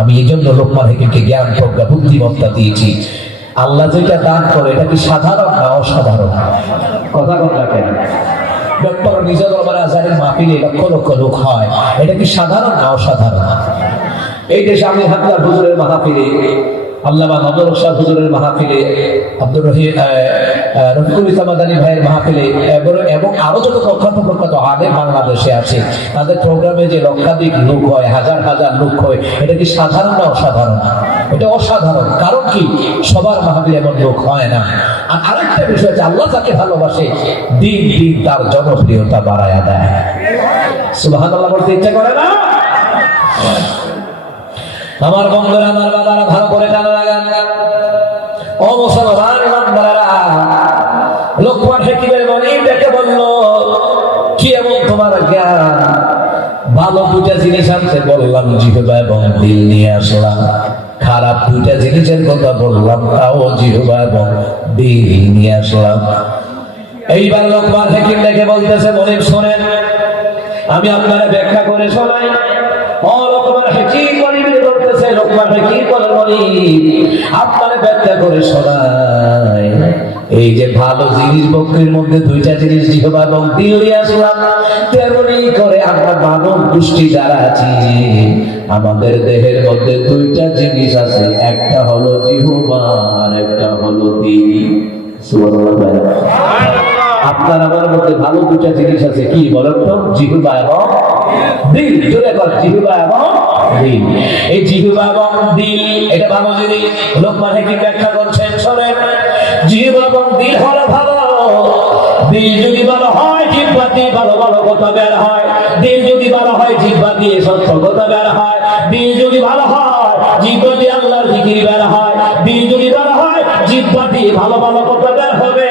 আমি এই জন্য লোকমান হাকিমকে জ্ঞান, প্রজ্ঞা, বুদ্ধিমত্তা দিয়েছি। আল্লাহ যেটা দান করে এটা কি সাধারণ না অসাধারণ? কথা কথা কেন ডক্টর নিজের দরবারে আজানের মাহফিলে লক্ষ লক্ষ লোক হয়, এটা কি সাধারণ না অসাধারণ? এই দেশে আমি হাতলার হুজুরের মাহফিলে, আল্লামা নজরুল শাহ হুজুরের মাহফিলে, আব্দুর রফিকুল ইসলাম মাদানী ভাইয়ের মাহফিলে এবং আরো যত প্রখ্যাত আলেম বাংলাদেশে আছে, তাদের প্রোগ্রামে যে লক্ষাধিক লোক হয়, হাজার হাজার লোক হয়, এটা কি সাধারণ না অসাধারণ? এটা অসাধারণ। কারণ কি, সবার মাহফিলে এমন লোক হয় না। আর আরেকটা বিষয় হচ্ছে, আল্লাহ যাকে ভালোবাসে দিন দিন তার জনপ্রিয়তা বাড়ায়া দেয়। সুবহানাল্লাহ বলতে ইচ্ছা করে না? আমার বন্ধুরা, আমার বাবারা, ভালো করে কানে লাগান। ও মুসলমান বান্দারা, লোকমান হাকিমের মনিব ডেকে বলল, কি এমন তোমার জ্ঞান? ভালো দুটা জিনিস আনতে বললাম, জিহ্বা এবং দিল নিয়ে আসলাম। খারাপ দুটা জিনিসের কথা বললাম, তাও জিহ্বা এবং দিল নিয়ে আসলাম। এইবার লোকমান হাকিম ডেকে বলতেছে, মনিব শোনেন, আমি আপনারা ব্যাখ্যা করে শোনাই। আপনারা ব্যাখ্যা করে শোনাই। এই যে ভালো জিনিস বক্রের মধ্যে দুইটা জিনিস জিহ্বা এবং দিল দিয়ে আসলাম, তেমনি করে আমরা মানব গোষ্ঠী যারা আছি, আমাদের দেহের মধ্যে দুইটা জিনিস আছে, একটা হলো জিহ্বা আর একটা হলো দিল। সুবহানাল্লাহ। আপনার আমার মধ্যে ভালো দুইটা জিনিস আছে, কি বলেন তো? জিহ্বা এবং দিল। জোরে কর, জিহ্বা এবং দিল। এই জিহ্বা এবং দিল এটা ভালো জিনিস। লোকমান হাকিম ব্যাখ্যা করছেন, শোনেন, জিহ্বা এবং দিল হলো ভালো। দিল যদি ভালো হয়, জিহ্বা দিয়ে ভালো ভালো কথা বের হয়। দিল যদি ভালো হয়, জিহ্বা দিয়ে সত্য কথা বের হয়। দিল যদি ভালো হয়, জিহ্বা দিয়ে আল্লাহর জিকির বের হয়। দিল যদি ভালো হয়, জিহ্বা দিয়ে ভালো ভালো কথা বের হবে।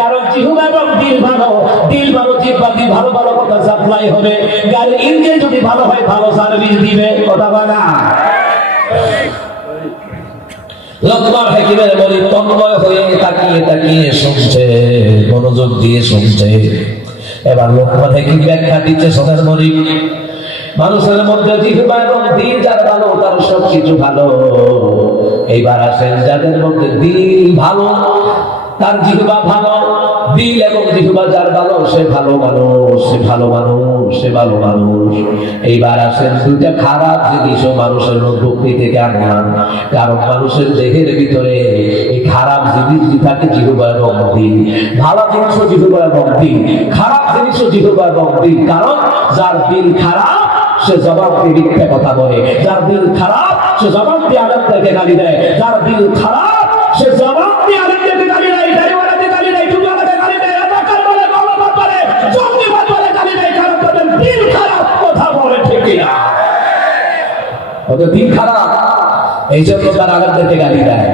কারণ জিহ্বা এবং দিল ভালো, দিল ভালো, জিহ্বা দিয়ে ভালো ভালো কথা সাপ্লাই হবে। গাড়ির ইঞ্জিন যদি ভালো হয়, ভালো সার্ভিস দিবে। কথা বলা লোকমান হাকিমের মনি তন্ময় হয়ে তাকিয়ে তাকিয়ে শুনছে, মনোযোগ দিয়ে শুনছে। এবার লোকমান হাকিম ব্যাখ্যা দিচ্ছে, সোনার মনি, মানুষের মধ্যে জিহ্বা এবং দিল যার ভালো, তার সবকিছু ভালো। এইবার আসেন, যাদের মধ্যে দিল ভালো, তার জিহ্বা ভালো, দিল এবং জিহ্বা যার ভালো, সে ভালো মানুষ, সে ভালো মানুষ, সে ভালো মানুষ। এইবার আসেন, দুইটা খারাপ জিনিসও মানুষের ভক্তি থেকে আনলাম। কারণ মানুষের দেহের ভিতরে এই খারাপ জিনিস থাকে, জিহ্বা এবং দিল। ভালো জিনিসও জিহ্বা এবং দিল, খারাপ জিনিসও জিহ্বা এবং দিল। কারণ যার দিল খারাপ, সে জবাব দিয়ে মিথ্যা কথা বলে। যার দিল খারাপ, সে জবাব দিয়ে আলেমদেরকে গালি দেয়। যার দিল খারাপ, সে জবাব দিয়ে আলেমদেরকে গালি দেয়, দাড়িওয়ালাকে গালি দেয়, টুপিওয়ালাকে গালি দেয়, রাজাকার বলে, মাওলানা বলে, জঙ্গিবাদ বলে গালি দেয়। কারণ তাদের দিল খারাপ। কথা বলে ঠিক কিনা? ওদের দিল খারাপ, এই জন্য তারা আলেমদেরকে গালি দেয়।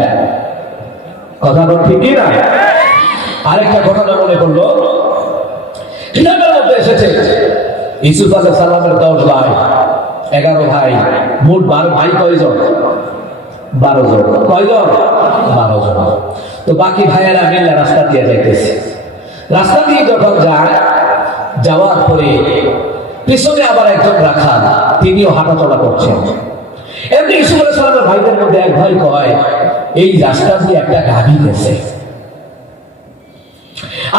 কথা বলে ঠিক কিনা? আরেকটা ঘটনা মনে পড়লো, কিতাবের মধ্যে এসেছে, ইউসুফ আলাইহিস সালামের 10 ভাই, 11 ভাই, মোট 12 ভাই। কয়জন? 12 জন। কয়জন? 12 জন। তো বাকি ভাইয়েরা মিলে রাস্তা দিয়ে যাইতেছে। রাস্তা দিয়ে যখন যায়, যাওয়ার পরে পিছনে আবার একজন রাখাল, তিনিও হাঁটাচলা করছেন। এমনি ইউসুফ আলাইহিস সালামের ভাইদের মধ্যে এক ভাই কয়, এই রাস্তা দিয়ে একটা গাভী গেছে।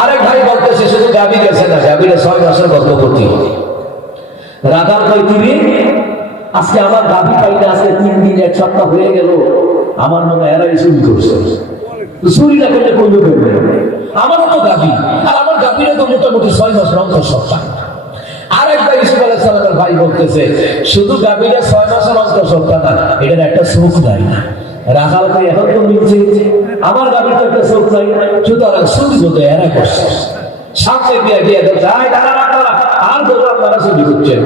আরেক ভাই বলতেছে, শুধু গাভী গেছে না, গাভীরা 6 মাসের গর্ভবতী। রাখাল কয়, তুমি আজকে আমার গাভী পাই না, আজকে 3 দিন 1 সপ্তাহ হয়ে গেল, আমার মনে এরাই চুরি করছে। চুরিটা করলে করবে করবে, আমারও তো গাভী, আর আমার গাভীরা তো মোটামুটি 6 মাস অন্তঃসত্ত্বা। আরেকবার ইউসুফ আলাইহিস সালামের ভাই বলতেছে, শুধু গাভীরা 6 মাসের অন্তঃসত্ত্বা না, এটার একটা চোখ নাই। রাখাল কয়, এখন তো মিলছে, আমার গাভীর তো একটা চোখ নাই, সুতরাং চুরি তো এরা করছে। সামনে দিয়ে গিয়ে যায়, দাঁড়া দাঁড়া, আর বলবো আপনারা চুরি করছেন।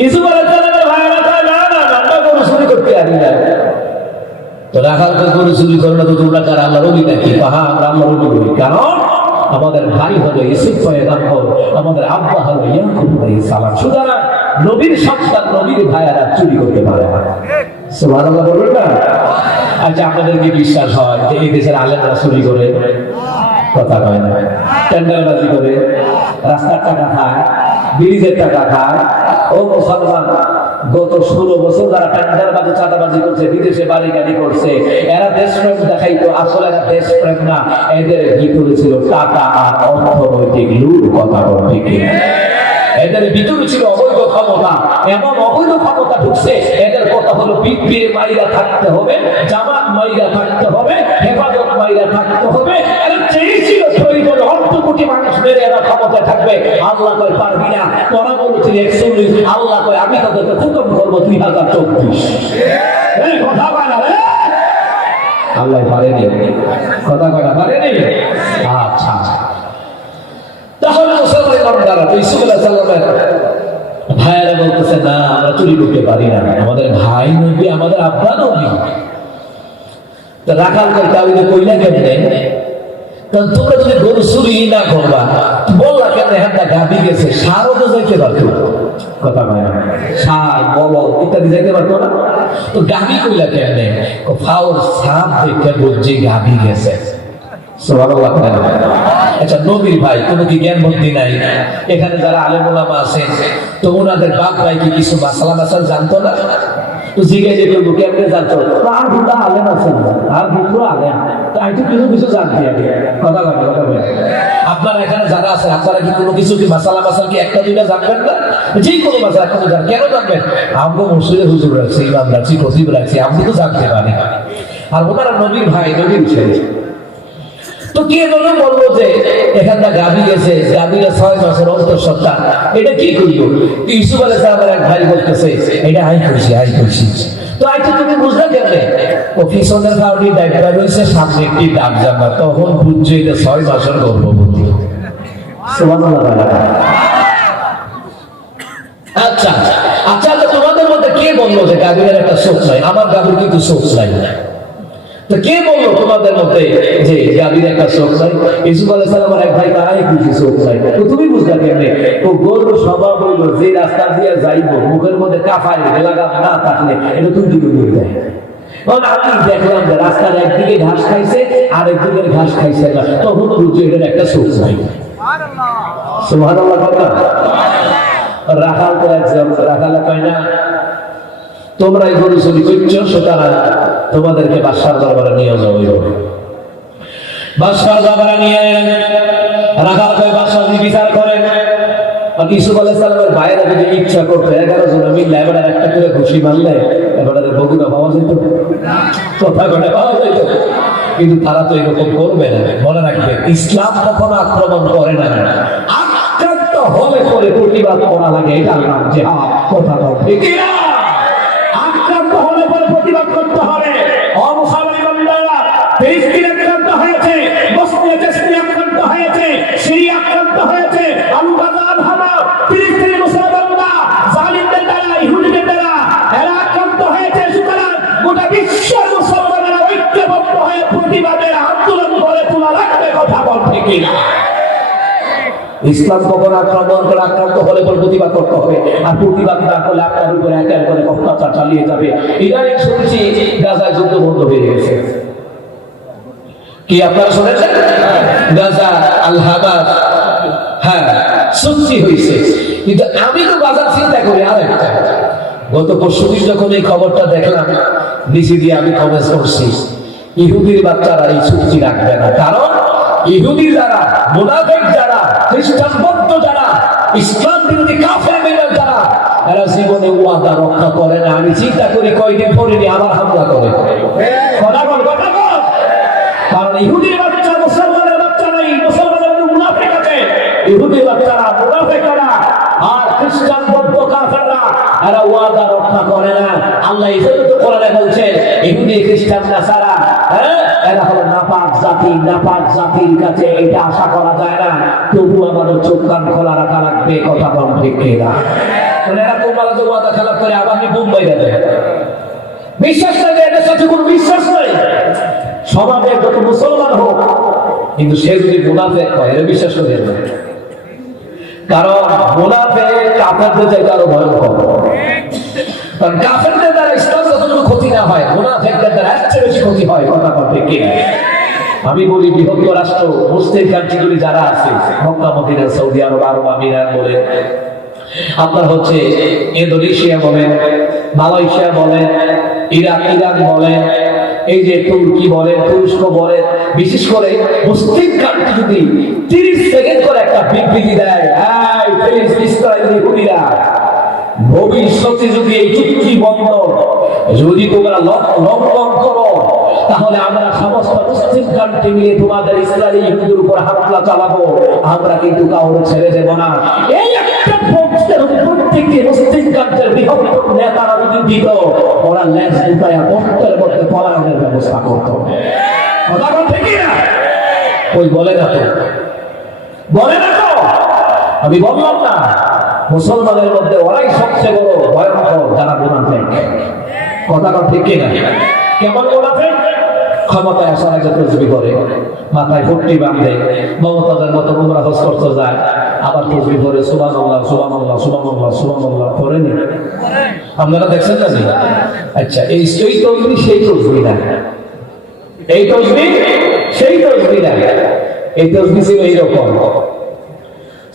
ইউসুফ আলাইহিস সালামের ভাইরা কয়, না না, আমরা কোনো চুরি করতে পারি না। তো রাখাল কয়, কোনো চুরি করো না তো তোমরা কার আল্লাহর ওলি নাকি? পাহা, আমরা আল্লাহর ওলি। কারণ আমাদের ভাই হলো ইউসুফ পয়গম্বর, আমাদের আব্বা হলো ইয়াকুব আলাইহিস সালাম। সুতরাং নবীর সন্তান, নবীর ভাইয়েরা চুরি করতে পারে না। সুবহানাল্লাহ বলবেন না? আচ্ছা, আপনাদের কি বিশ্বাস হয় যে এই দেশের আলেমরা চুরি করে? কথা কয় না, টেন্ডারবাজি করে, রাস্তার টাকা খায়, ব্রিজের টাকা খায়। ও মুসলমান, গত 16 বছর যারা টেন্ডারবাজি চাঁদাবাজি করছে, বিদেশে বাড়ি গাড়ি করছে, এরা দেশপ্রেম দেখাইতো, আসলে এরা দেশপ্রেম না, এদের ভিতরে ছিল টাকা আর অর্থনৈতিক লুট। কথা বলতে কি এদের ভিতরে ছিল অবৈধ ক্ষমতা, এমন অবৈধ ক্ষমতা ঢুকছে। এদের কথা হলো বিপিএ মাইরা থাকতে হবে, জামাত মাইরা থাকতে হবে, হেফাজত মাইরা থাকতে হবে। এরা চেয়েছিল প্রয়োজনে অর্ধ কোটি মানুষ মেরে এরা ক্ষমতায় থাকবে। আল্লাহ কয় পারবি না, তোরা বলেছিল 41, আল্লাহ কয় আমি তাদেরকে খতম করবো 2024। কথা বলে না আল্লাহ পারেনি, কথা কয়টা পারেনি। আচ্ছা, তাহলে ইউসুফ আলাইহিস সালামের ভাইয়েরা বলতেছে না, আমরা চুরি করতে পারি না, আমাদের ভাই নবী, আমাদের আব্বা নবী। তো রাখাল কইলে কইলা কেমনে, কারণ তোমরা যদি গরু চুরি না করবা, বললা কেন হ্যাঁ গাবি গেছে, সারও তো যাইতে পারতো, কথা কয় না, সার বল ইত্যাদি যাইতে পারতো না। তো গাবি কইলা কেমনে, ফাওর সাপ দেখে বুঝছি গাবি গেছে। আচ্ছা, নবীর ভাই কোনো কি জ্ঞান বুদ্ধি নাই? এখানে যারা আলেম ওলামা আছেন, তো ওনাদের বাপ ভাই কি কিছু মাসালা মাসাল জানতো না? তো জিজ্ঞাসা করবো কেমনে জানতো? আর দুটা আলেম আছেন, আর দুটো আলেম, তাই তো কিছু কিছু জানতে হবে। কথা বলে কথা বলে আপনারা এখানে যারা আছে, আপনারা কি কোনো কিছু কি মাসালা মাসাল কি একটা দুইটা জানবেন না? যে কোনো মাসালা একটা জান, কেন জানবেন? আমগো মসজিদে হুজুর রাখছি, ইমাম রাখছি, খতিব রাখছি, আপনি তো জানতে পারি। আর ওনারা নবীর ভাই, নবীর ছেলে। তো কে যেন বললো যে এখানটা গাভী গেছে, গাভীরা 6 মাসের অন্তঃসত্ত্বা, এটা কি করলো? ইউসুফ আলাইহিস সালামের এক ভাই বলতেছে এটা আই করছি, আই করছি। তো আইটা তুমি বুঝলে কেমনে? ও পিছনের কাউরি দায়িত্ব রয়েছে, সামনে একটি দাগ জামা, তখন বুঝছে এটা 6 মাসের গর্ভবতী। সুবহানাল্লাহ। আচ্ছা আচ্ছা, তোমাদের মধ্যে কে বললো যে গাভীর একটা চোখ নাই? আমার গাভীর কিন্তু চোখ নাই। তো কে বললো তোমাদের মধ্যে যে গাভীর একটা চোখ নাই? ইউসুফ আলাইহিস সালামের এক ভাই তারাই কিছু চোখ নাই। তো তুমি বুঝলা কেমনে? ও গরুর স্বভাব হইলো যে রাস্তা দিয়ে যাইবো, মুখের মধ্যে কাফারি লাগাম না থাকলে এটা তুমি দিকে বলে দেয়। কারণ আমি দেখলাম যে রাস্তার একদিকে ঘাস খাইছে আর একদিকে ঘাস খাইছে না, তখন বুঝছো এটার একটা চোখ নাই। সুবহানাল্লাহ। রাখাল তো একজন, রাখালে কয় না তোমরা এই গরু চুরি করছো, সুতরাং তোমাদেরকে বাদশার দরবারে নিয়ে যাও। বাদশার দরবারে নিয়ে রাখাল কয় বাদশা বিচার করেন। ইউসুফ আলাইহিস সালামের ভাইয়েরা যদি ইচ্ছা করতো 11 জন মিলে এবার একটা করে ঘুষি মারলে এবারে বগুড়া পাওয়া যেত, কথা কথা পাওয়া যেত। কিন্তু তারা তো এরকম করবে না। মনে রাখবে, ইসলাম কখনো আক্রমণ করে না, আক্রান্ত হলে পরে প্রতিবাদ করা লাগে, এটার নাম জিহাদ। কথা বলতে কি না? আক্রান্ত হলে পরে প্রতিবাদ করতে হবে। অমুসলমান বান্দারা ফিলিস্তিন আক্রান্ত হয়েছে, বসনিয়া চেচনিয়া আক্রান্ত হয়েছে, সিরিয়া আক্রান্ত হয়েছে, আবু গাজা হামা ফিলিস্তিনি মুসলমানরা জালিমদের দ্বারা, ইহুদিদের দ্বারা এরা আক্রান্ত হয়েছে। সুতরাং গোটা বিশ্বের মুসলমানেরা ঐক্যবদ্ধ হয়ে প্রতিবাদের আন্দোলন করে তোলা লাগবে। কথা বলতে কি না? ইসলাম কখনো আক্রমণ করে, আক্রান্ত হলে পর প্রতিবাদ করতে হবে। আর প্রতিবাদ না করলে আপনার উপরে একের করে অত্যাচার চালিয়ে যাবে। ইদানিং শুনছি গাজায় যুদ্ধ বন্ধ হয়ে গেছে। কি আপনারা শুনেছেন? গাজা আল হামাস, হ্যাঁ চুক্তি হয়েছে। কিন্তু আমি তো গাজার চিন্তা করি আরেকটা। গত পরশুদিন যখন এই খবরটা দেখলাম, নিচে দিয়ে আমি কমেন্ট করছি, ইহুদির বাচ্চারা এই চুক্তি রাখবে না। কারণ ইহুদি যারা, মুনাফিক যারা, খ্রিস্টান বৌদ্ধ যারা, ইসলাম বিরোধী কাফের বেঈমান যারা, এরা জীবনে ওয়াদা রক্ষা করে না। আমি চিন্তা করি কয়দিন পরে আবার হামলা করে। কথা বল, কথা বল। কারণ ইহুদির বাচ্চা মুসলমানের বাচ্চা নাই, মুসলমানের মুনাফিক আছে। ইহুদির বাচ্চারা, মুনাফিকরা আর খ্রিস্টান বৌদ্ধ কাফেররা এরা ওয়াদা রক্ষা করে না। আল্লাহ এজন্য তো কোরআনে বলছেন ইহুদি খ্রিস্টান নাসারা এরা হলো নাপাক জাতি, নাপাক জাতির কাছে এটা আশা করা যায় না। তবু আমাদের চোখ কান খোলা রাখা লাগবে। কথা বল ঠিক কিনা? এরা তোমার যে ওয়াদা খেলাপ করে আবার মুম্বাই যাবে, বিশ্বাস নাই, এদের সাথে কোনো বিশ্বাস নাই। সমাজে যত মুসলমান হোক, কিন্তু সে যদি মুনাফিক হয় এরা বিশ্বাস করে না। কারণ মুনাফিক কাফেরদের চাইতে আরো ভয়ঙ্কর। কারণ কাফেরদের দ্বারা ইসলাম যতটুকু ক্ষতি না হয়, মুনাফিকদের দ্বারা এর চেয়ে বেশি ক্ষতি হয়। কথা বলতে কি? আমি বলি বৃহত্ত রাষ্ট্র মুসলিম কান্ট্রিগুলি যারা আছে, মক্কা মদিনা, সৌদি আরব, আরব আমিরাত বলেন, আপনার হচ্ছে ইন্দোনেশিয়া বলেন, মালয়েশিয়া বলেন, ইরান বলেন, এই যে তুর্কি বলেন, তুরস্ক বলেন, বিশেষ করে মুসলিম কান্ট্রি যদি 30 সেকেন্ড করে একটা বিবৃতি দেয়, এই ফিলিস্তিনি ইহুদিরা ভবিষ্যতে যদি এই চুক্তি বন্ধন যদি তোমরা লঙ্ঘন করো, তাহলে আমরা সমস্ত মুসলিম কান্ট্রি মিলে তোমাদের ইসরায়েলি ইহুদির উপর হামলা চালাবো, আমরা কিন্তু কাউকে ছেড়ে দেব না। এই একটা পক্ষের প্রত্যেকটি মুসলিম কান্ট্রির বৃহত্তম নেতারা যদি দিত, ওরা ল্যান্স দুটায় বস্তের মধ্যে পলায়নের ব্যবস্থা করতো। কথা বলতে কি না? ওই বলে না তো, বলে না তো, আমি বললাম না, মুসলমানের মধ্যে ওরাই সবচেয়ে বড় ভয়ঙ্কর যারা মুনাফিক। কথাটা ঠিক কিনা? কেমন মুনাফিক? ক্ষমতায় আসার আগে তসবিহ করে, মাথায় পট্টি বাঁধে, মমতাজের মতো উমরা হজ করতে যায়, আবার তসবিহ করে সুবহানাল্লাহ সুবহানাল্লাহ সুবহানাল্লাহ সুবহানাল্লাহ করেনি? আপনারা দেখছেন না? আচ্ছা, এই তসবিহ সেই তসবিহ না, এই তসবিহ সেই তসবিহ না, এই তসবিহ ছিল এইরকম: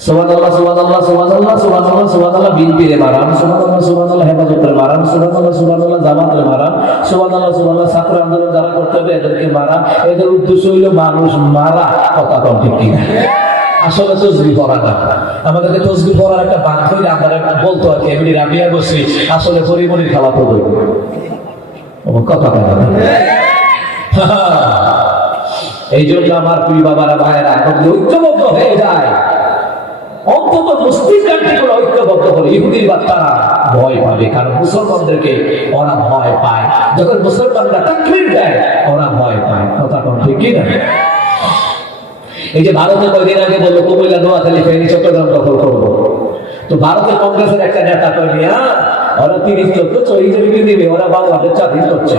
সুবহানাল্লাহ সুবহানাল্লাহ সুবহানাল্লাহ সুবহানাল্লাহ সুবহানাল্লাহ বিনপিরে মারাম, সুবহানাল্লাহ সুবহানাল্লাহ হেফাজতের মারাম, সুবহানাল্লাহ সুবহানাল্লাহ জামাতের মারাম, সুবহানাল্লাহ সুবহানাল্লাহ ছাত্র আন্দোলন যারা করতে হবে এদেরকে মারাম। এদের উদ্দেশ্য হইল মানুষ মারা। কথা কম ঠিক কিনা? আসলে তসবিহ পড়া না, আমাদেরকে তসবিহ পড়ার একটা বাঁধ হইলে আমরা বলতো আর কি, এমনি রাবিয়া বসি আসলে পরিমণির খাওয়া তো বই কথা বলে। এই জন্য আমার প্রিয় বাবারা ভাইয়েরা ঐক্যবদ্ধ হয়ে যায়, অন্তত মুসলিম কান্ট্রিগুলো ঐক্যবদ্ধ হলে ইহুদির বাচ্চারা ভয় পাবে, কারণ মুসলমানদেরকে ওরা ভয় পায়। যখন মুসলমানরা তাকবীর দেয় ওরা ভয় পায়। কথা কোন ঠিক কি না? এই যে ভারতে কয়েকদিন আগে বললো কুমিল্লা, নোয়াখালী, ফেনী, চট্টগ্রাম দখল করবো, তো ভারতের কংগ্রেসের একটা নেতা কর্মী, ওরা 30 লক্ষ চরিত্র দিবে, ওরা বাংলাদেশ স্বাধীন করছে।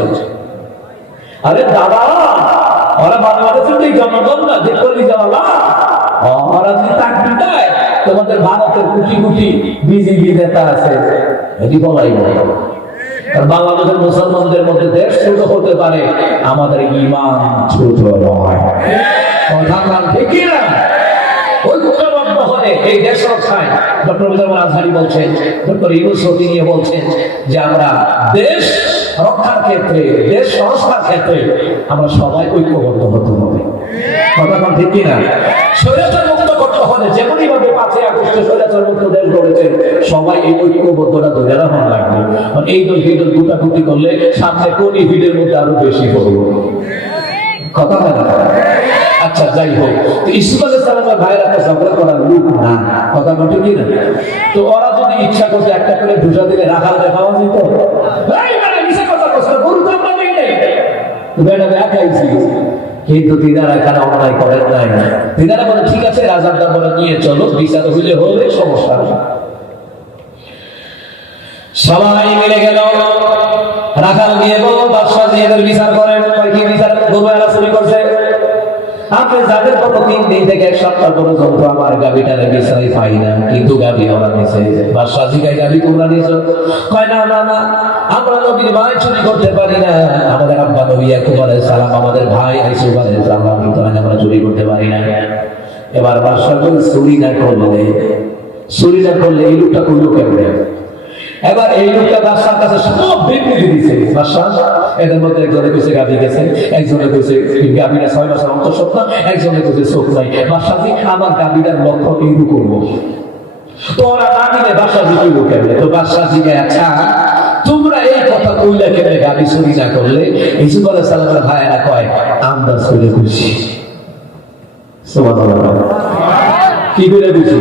আরে দাদা, ওরা বাংলাদেশের যে জনগণ না, যে কলিজাওয়ালা, ওরা যদি তাকবীর দেয়, তোমাদের ভারতের কোটি কোটি বিজেপি নেতা আছে, এটি বলাই বলে। বাংলাদেশের মুসলমানদের মধ্যে দেশ ছোট হতে পারে, আমাদের ঈমান ছোট নয়। কথা ঠিক কি না? ঐক্যবদ্ধ হলে এই দেশ রক্ষায় ডক্টর মুজাফফর আজহারী বলছেন, ডক্টর ইউনূস নিয়ে বলছেন যে আমরা দেশ রক্ষার ক্ষেত্রে, দেশ সংস্কার ক্ষেত্রে আমরা সবাই ঐক্যবদ্ধ হতে হবে। কথা ঠিক কি না? স্বৈরাচার মুক্ত করতে হলে যেমনই ভাবে 5ই আগস্টে স্বৈরাচার মুক্ত দেশ গড়েছে, সবাই এই ঐক্যবদ্ধতা ধরে রাখা লাগবে। এই দল সেই দল গুটাগুটি করলে সামনে কোন ভিড়ের মধ্যে আরো বেশি করবো। কথা বলে। আচ্ছা, যাই হোক, ইউসুফ আলাইহিস সালামের ভাইরা তো ঝগড়া করার লোক না। কথা বলতে কি না? তো ওরা যদি ইচ্ছা করতে একটা করে ঢুসা দিলে রাখাল দেখাওয়া যেত। কিন্তু তিনারা এখানে অন্যায় করেন নাই। তিনারা বলে ঠিক আছে, রাজার দরবারে নিয়ে চলো, বিচার হইলে হলে সমস্যা নেই। সবাই মিলে গেল, রাখাল নিয়ে গেল, বাদশাহ দিয়ে বিচার করেন। কি বিচার? গরু এরা চুরি করছে, আপনি যাদের কোনো 3 দিন থেকে 1 সপ্তাহ পর্যন্ত আমার গাবিটারে বিচারি পাই না, কিন্তু গাবি ওরা নিছে। বাদশাহ জিগায়, গাবি তোমরা নিছো? কয় না না না, আমরা নবীর ভাই চুরি করতে পারি না, আমাদের আব্বা নবী ইয়াকুব আলাইহিস সালাম, আমাদের ভাই ইউসুফ আলাইহিস সালাম, আমরা চুরি করতে পারি না। এবার বাদশাহ বলে, চুরি না করলে এই লোকটা করলো কেমনে? এবার এই লোকটা বাদশার কাছে সব বিবৃতি দিচ্ছে। বাদশাহ এদের মধ্যে একজনে কইছে গাবি গেছে, একজনে কইছে গাবিটা 6 মাসের অন্তঃসত্ত্বা, একজনে কইছে চোখ নাই। বাদশাহ আমার গাবিটার লক্ষ্য এইরু করবো। তো ওরা না দিলে বাদশাহ কইল কেমনে? তো বাদশাহ জিজ্ঞাসা, আচ্ছা তোমরা এই কথা কইলা কেমনে গাবি চুরি না করলে? ইউসুফ আলাইহিস সালামের ভাইয়েরা কয়, আন্দাজ করে কইছি। সুবহানাল্লাহ। কি করে কইছি?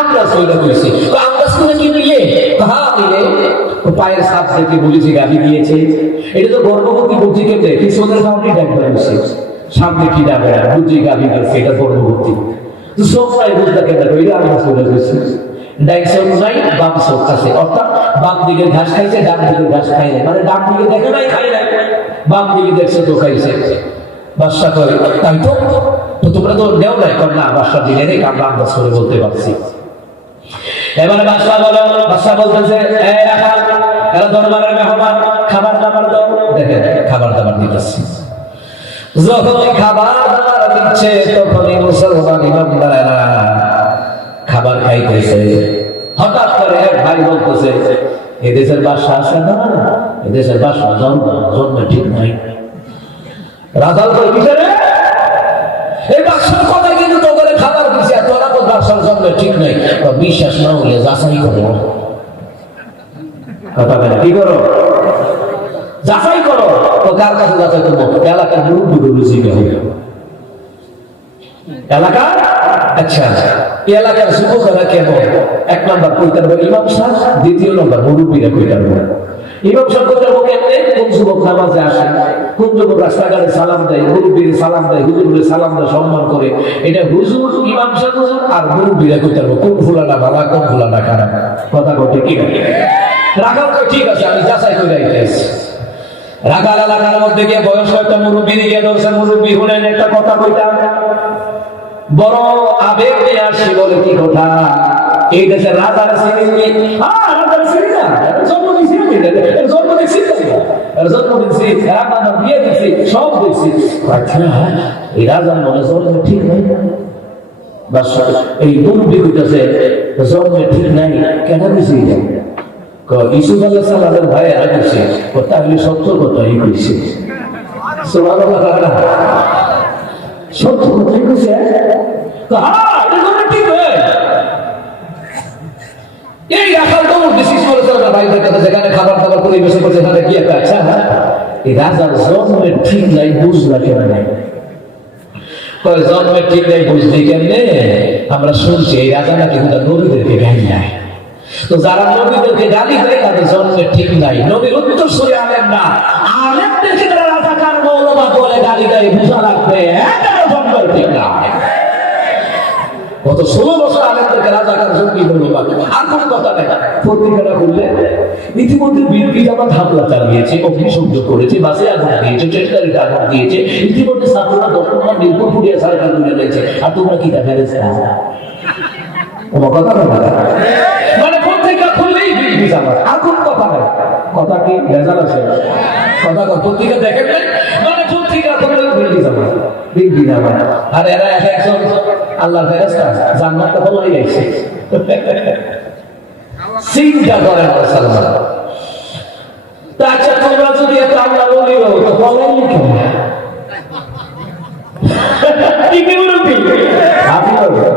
আন্দাজ করে কইছি। তো আন্দাজ করে কি নিয়ে? হ্যাঁ মিলে পায়ের সাপ থেকে বলেছি গাবি দিয়েছে। এটা তো গর্ভবতী বুঝি কেমনে? পিছনের সামনে ডাকবে বসে, সামনে কি ডাকবে না, বুঝি গাবি দিয়েছে, এটা গর্ভবতী। তো সব নাই বুঝতে কেমনে? এটা আন্দাজ করে কইছি। ডাইন চোখ নাই, বাম চোখ আছে, অর্থাৎ বাম দিকে ঘাস খাইছে, ডান দিকে ঘাস খাই নাই, মানে ডান দিকে দেখে নাই, খাই নাই, বাম দিকে দেখছে তো খাইছে। বাদশা করে, তাই তো তোমরা তো দেও নাই? না, বাদশা দিনে নেই, আমরা আন্দাজ করে বলতে পারছি। এবারে বাদশা বলতেছে, এরা দরবারের মেহমান, খাবার দাবার দাও। দেখেন, খাবার দাবার দিতেছি। যখনই খাবার দাবার দিচ্ছে, তখনই মুসলমান ইমামদারেরা খাবার খাইতেছে। হঠাৎ করে এক ভাই বলতেছে এদেশের বাসা আছে না, এদেশের বাসা জন্ম ঠিক নাই। রাজাল কই কিসেরে এই বাসার কথা কিন্তু তোদের খাবার দিছে, তোরা তো বাসার জন্ম ঠিক নাই। বিশ্বাস না হলে যাচাই করো, কথা বলে কি করো, যাচাই করো। তো কার কাছে যাচাই করবো? এলাকার মুরব্বী বুঝি এলাকা। আচ্ছা এলাকার যুবকেরা কেমন? এক নম্বর কইতে পারবো ইমাম সাহেব, দ্বিতীয় নম্বর মুরব্বীরা কইতে পারবো। ইমাম সাহেব কইতে পারবো কেমনে? কোন যুবক নামাজে আসে, কোন যুবক রাস্তাঘাটে সালাম দেয়, মুরব্বীর সালাম দেয়, হুজুরের সালাম দেয়, সম্মান করে। এটা হুজুর, ইমাম সাহেব হুজুর আর মুরব্বীরা কইতে পারবো কোন ফুলাটা ভালো, কোন ফুলাটা খারাপ। কথা কইতে কি রাখাল তো ঠিক আছে, আমি যাচাই করে আইতেছি। রাখাল এলাকার মধ্যে গিয়ে বয়স হয়তো মুরব্বী গিয়ে ধরছে, মুরব্বী শুনেন একটা কথা কইতাম, বড় আবেগ নিয়ে আসি, বলে কি কথা? এই দেশের রাজার শ্রেণী, রাজার শ্রেণী না, জন্ম দিয়েছি, জন্ম দিচ্ছি, জন্ম দিচ্ছি, বিয়ে দিচ্ছি, সব দিচ্ছি। এই রাজার মনে জন্ম ঠিক নাই, এই মুরব্বী হইতেছে জন্ম ঠিক নাই, কেন দিছি? ইসুফ আলাইহিস সালামের ভাই এরা করছে, তাহলে সত্য কথাই কইছে। সুবহানাল্লাহ, সত্য কথাই কইছে। এই রাখাল তো ডিসিস করেছে ভাইদের কাছে, যেখানে খাবার দাবার পরিবেশন করছে, সেখানে কি একটা আচ্ছা এই রাজার জন্মের ঠিক নাই, বুঝলা কেন নাই? জন্মের ঠিক নাই বুঝলি কেমনে? আমরা শুনছি এই রাজা নাকি নবীদেরকে গালি দেয়। তো যারা নবীদেরকে গালি দেয় তাদের জন্মের ঠিক নাই। নবীর উত্তরসূরি আলেম না, আলেমদেরকে যারা রাজাকার মৌলবাদ বলে গালি দেয়, বুঝা লাগবে জন্মের ঠিক নাই। গত 16 বছর আলেমদেরকে রাজাকার জঙ্গি মৌলবাদ, আর কোন কথা নেই। পত্রিকাটা খুললে ইতিমধ্যে বিএনপি জামাত হামলা চালিয়েছে, অগ্নিসংযোগ করেছে, বাসে আগুন দিয়েছে, ট্রেনগাড়িতে আগুন দিয়েছে, ইতিমধ্যে ছাত্ররা 10 নম্বর মিরপুর পুড়িয়ে সরকার তুলে নিয়েছে। আর তোমরা কি দেখা গেছে? আমার কথা বলা মানে পত্রিকা খুললেই বিএনপি জামাত, আর কোন কথা নেই। কথা কি ভেজাল আছে? কথা পত্রিকা দেখেন মানে পত্রিকা খুললেই বিএনপি জামাত, বিএনপি জামাত। আর এরা একজন আল্লাহর ফেরেশতা, জান্নাতে বলাই গেছে। চিন্তা করেন মুসলমান। তা আচ্ছা তোমরা যদি এত আল্লাহ বলিও তো বলেন কেন? কি কি বলবি? আপনি বলুন।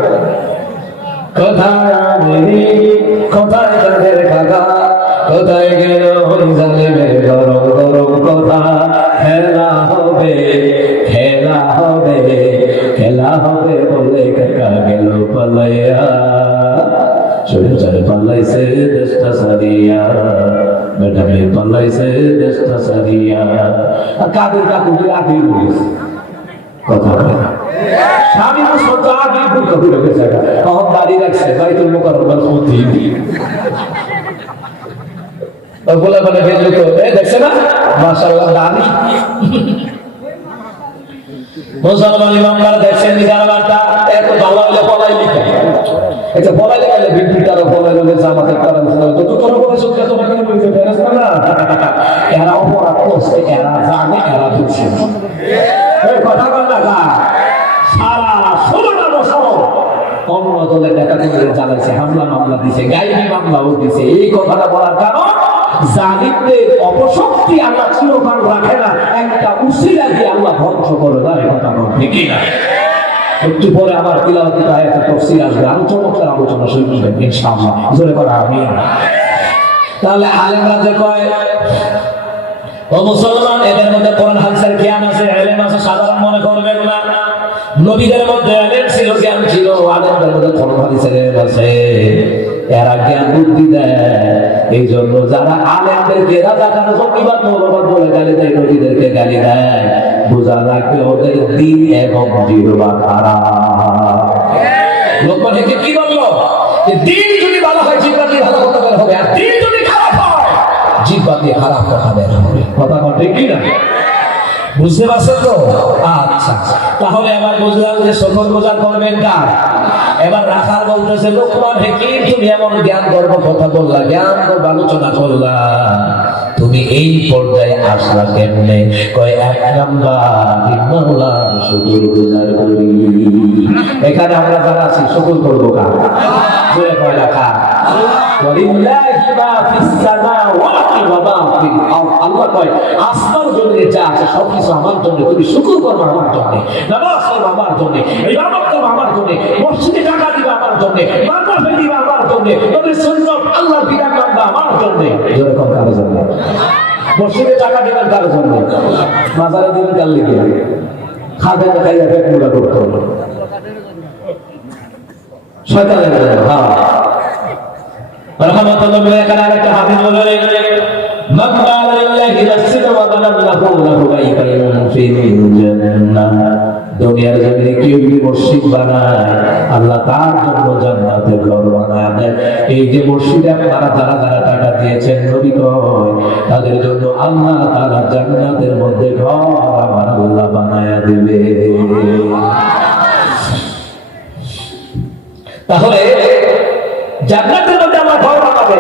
কোথায় তাদের কাকা, কোথায় গেল জালিমের গরম গরম কথা? খেলা হবে, খেলা হবে, খেলা হবে বলে কাকা গেল পালাইয়া, সরকার পালাইছে দেশটা সারিয়া, ম্যাডামে পালাইছে দেশটা সারিয়া। কাদের কাকুকে আগে বলেছে কথা বলে স্বামী মুসলমান আগে বুঝতে ভুলে গেছে, তখন দাঁড়িয়ে রাখছে বাইতুল মুকাররমার মধ্যে বলে বলে ফেললো তো দেখছে না মাশাআল্লাহ দাঁড়ি। মুসলমান ইমামরা দেখছেন নিজারবাটা এত ভালো হলে পলাই লিখে, এটা পলাই লিখলে বিদ্যুৎ পলাই হলে জামাতের কারণ তো তোর বলে সত্যি তোমাকে বলতে পারছ না, এরা অপরাধ করছে, এরা জানে, এরা বুঝছে। এই কথা বল না, সারা 16টা বছর অন্য দলের নেতাকর্মীদের জ্বালাইছে, হামলা মামলা দিছে, গাইবি মামলাও দিছে। এই কথাটা বলার কারণ জালিমদের অপশক্তি আল্লাহ চিরকাল রাখে না, একটা উসিলা দিয়ে আল্লাহ ধ্বংস করে দেয়। কথা বল ঠিক না? একটু পরে আবার তিলাওয়াতের আয়াতের তাফসীর আসবে, আরো চমৎকার আলোচনা শুনবেন ইনশাআল্লাহ। জোরে করা আমিন। তাহলে আলেমরা যে কয় ও মুসলমান, এদের মধ্যে কোরআন হাদিসের জ্ঞান আছে, ইলম আছে, সাধারণ মনে করবেন না। নবীদের মধ্যে ইলম ছিল, জ্ঞান ছিল, আলেমদের মধ্যে কোরআন হাদিসের জ্ঞান আছে, এরা জ্ঞান বুদ্ধি দেয়। এই জন্য যারা আলেমদেরকে রাজাকার জঙ্গিবাদ মৌলবাদ বলে গালি দেয়, নবীদেরকে গালি দেয়, বোঝা লাগবে ওদের দিন এবং জিহ্বা খারাপ। লোকমান হেকিম কি বলল? যে দিন যদি ভালো হয় জিহ্বা দিয়ে ভালো কথা বের হবে, আর দিন যদি খারাপ হয় জিহ্বা দিয়ে খারাপ কথা বের হবে। কথা ঠিক কি না? বুঝতে পারছেন তো? আচ্ছা, তাহলে এবার বুঝলাম যে সফর গোজার করবেন কার। এবার রাখাল বলতেছে লোকমান হেকিম, তুমি এমন জ্ঞান গর্ব কথা বললা, জ্ঞান গর্ব আলোচনা করলা, তুমি এই পর্যায়ে আসলা কেমনে? কয় এক নাম্বার মাওলার শুকর গুজার করি। এখানে আমরা যারা আছি শুকর করবো কার? জোরে কয় রাখা ওয়ালিল্লাহি মা ফিস সামাওয়াতি ওয়া মা ফিল আরদ। আল্লাহ কয় আসমান জমিনে যা আছে সবকিছু আমার জন্য, তুমি শুকর করো আমার জন্য, নামাজ পড়ো আমার জন্য, ইবাদত করো আমার জন্য, মসজিদে টাকা দিবা আমার জন্য, মাদ্রাসায় দিবা আমার জন্য, নবীর সুন্নাত আল্লাহ বিধান মানবা আমার জন্য। এরকম কারো জন্য মসজিদে টাকা দিবেন কার জন্য, মাজারে দিবেন কার লিখে, খাদের খাইয়া পেট মোটা করতে হবে শয়তানের জন্য। হ্যাঁ রাহমাতুল্লাহ এখানে আরেকটা হাদিস বলে মান বালা লিল্লাহি মাসজিদা ওয়া বানা লাহু বাইতান ফিল জান্নাহ। দুনিয়ার জমিনে কেউ যদি মসজিদ বানায় আল্লাহ তার জন্য জান্নাতে ঘর বানায় দেন। এই যে মসজিদে আপনারা যারা যারা টাকা দিয়েছেন নবী কয় তাদের জন্য আল্লাহ তাআলা জান্নাতের মধ্যে ঘর আমার আল্লাহ বানায় দিবে। তাহলে জান্নাতের মধ্যে আমার ঘর বানাবে,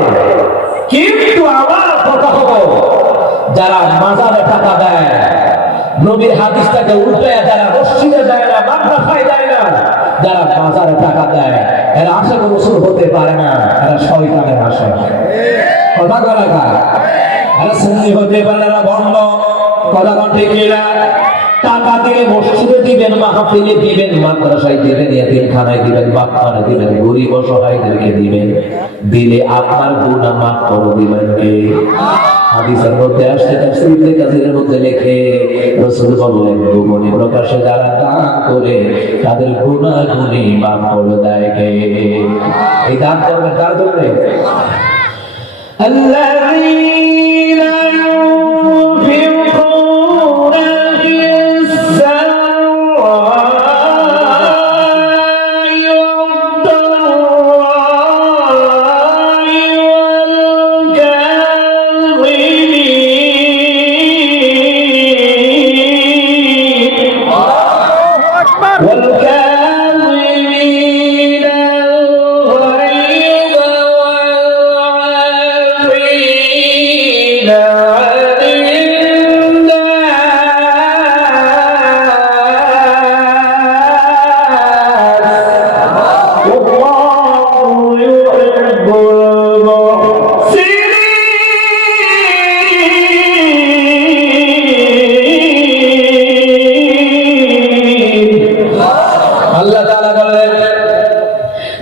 কিন্তু আমার কথা হলো যারা মাজারে টাকা দেয়, নবীর হাদিসটাকে উল্টায় যারা মসজিদে দেয় না, মাদ্রাসায় দেয় না, যারা মাজারে টাকা দেয় এরা আশিক রাসূল হতে পারে না, এরা শয়তানের আশিক। কথা বলা যায় এরা সুন্নি হতে পারে না, ভণ্ড। কথা ঠিক না? টাকা দিলে মসজিদে দিবেন, মাহফিলে দিবেন, মাদ্রাসায় দিবেন, এতিমখানায় দিবেন, বাপমারে দিবেন, গরিব অসহায়দেরকে দিবেন, দিলে আপনার গুনাহ মাফ করে দিবেন কে? হাদিসের মধ্যে আসছে, তাফসীর ইবনে কাসিরের মধ্যে লেখে রাসূল বললেন গোপনে প্রকাশে যারা দান করে তাদের গুনাহগুলি মাফ করে দেয় কে? এই দান করবেন কার জন্য? আল্লাযীনা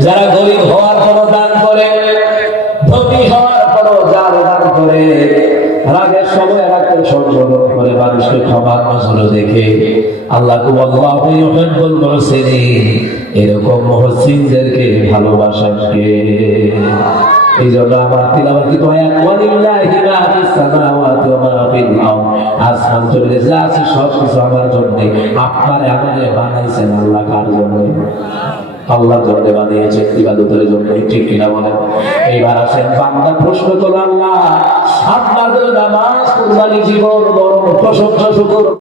যারা গরিব হওয়ার পরও দান করে, ধনী হওয়ার পরও যারা দান করে, রাগের সময় রাগকে সংশোধন করে, মানুষকে ক্ষমা নজর দেখে আল্লাহ আল্লাহু ইউহিব্বুল মুহসিনিন, এরকম মুহসিনদেরকে ভালোবাসেন কে? এই জন্য আমার তিলাওয়াতি আয়াত ওয়ালিল্লাহি মা ফিস সামাওয়াতি ওয়া মা ফিল আরদ, আসমান জমিনে যা আছে সব কিছু আমার জন্য। আপনারা আমাকে বানাইছেন আল্লাহ কার জন্য? আল্লাহর জন্য বানিয়েছেন, ইবাদতের জন্য। ঠিক কিনা বলেন? এইবার আসেন বান্দা প্রশ্ন করল, আল্লাহ আপনাদের নামাজ, কুরবানি, জীবন, মরণ, প্রশংসা, শুকর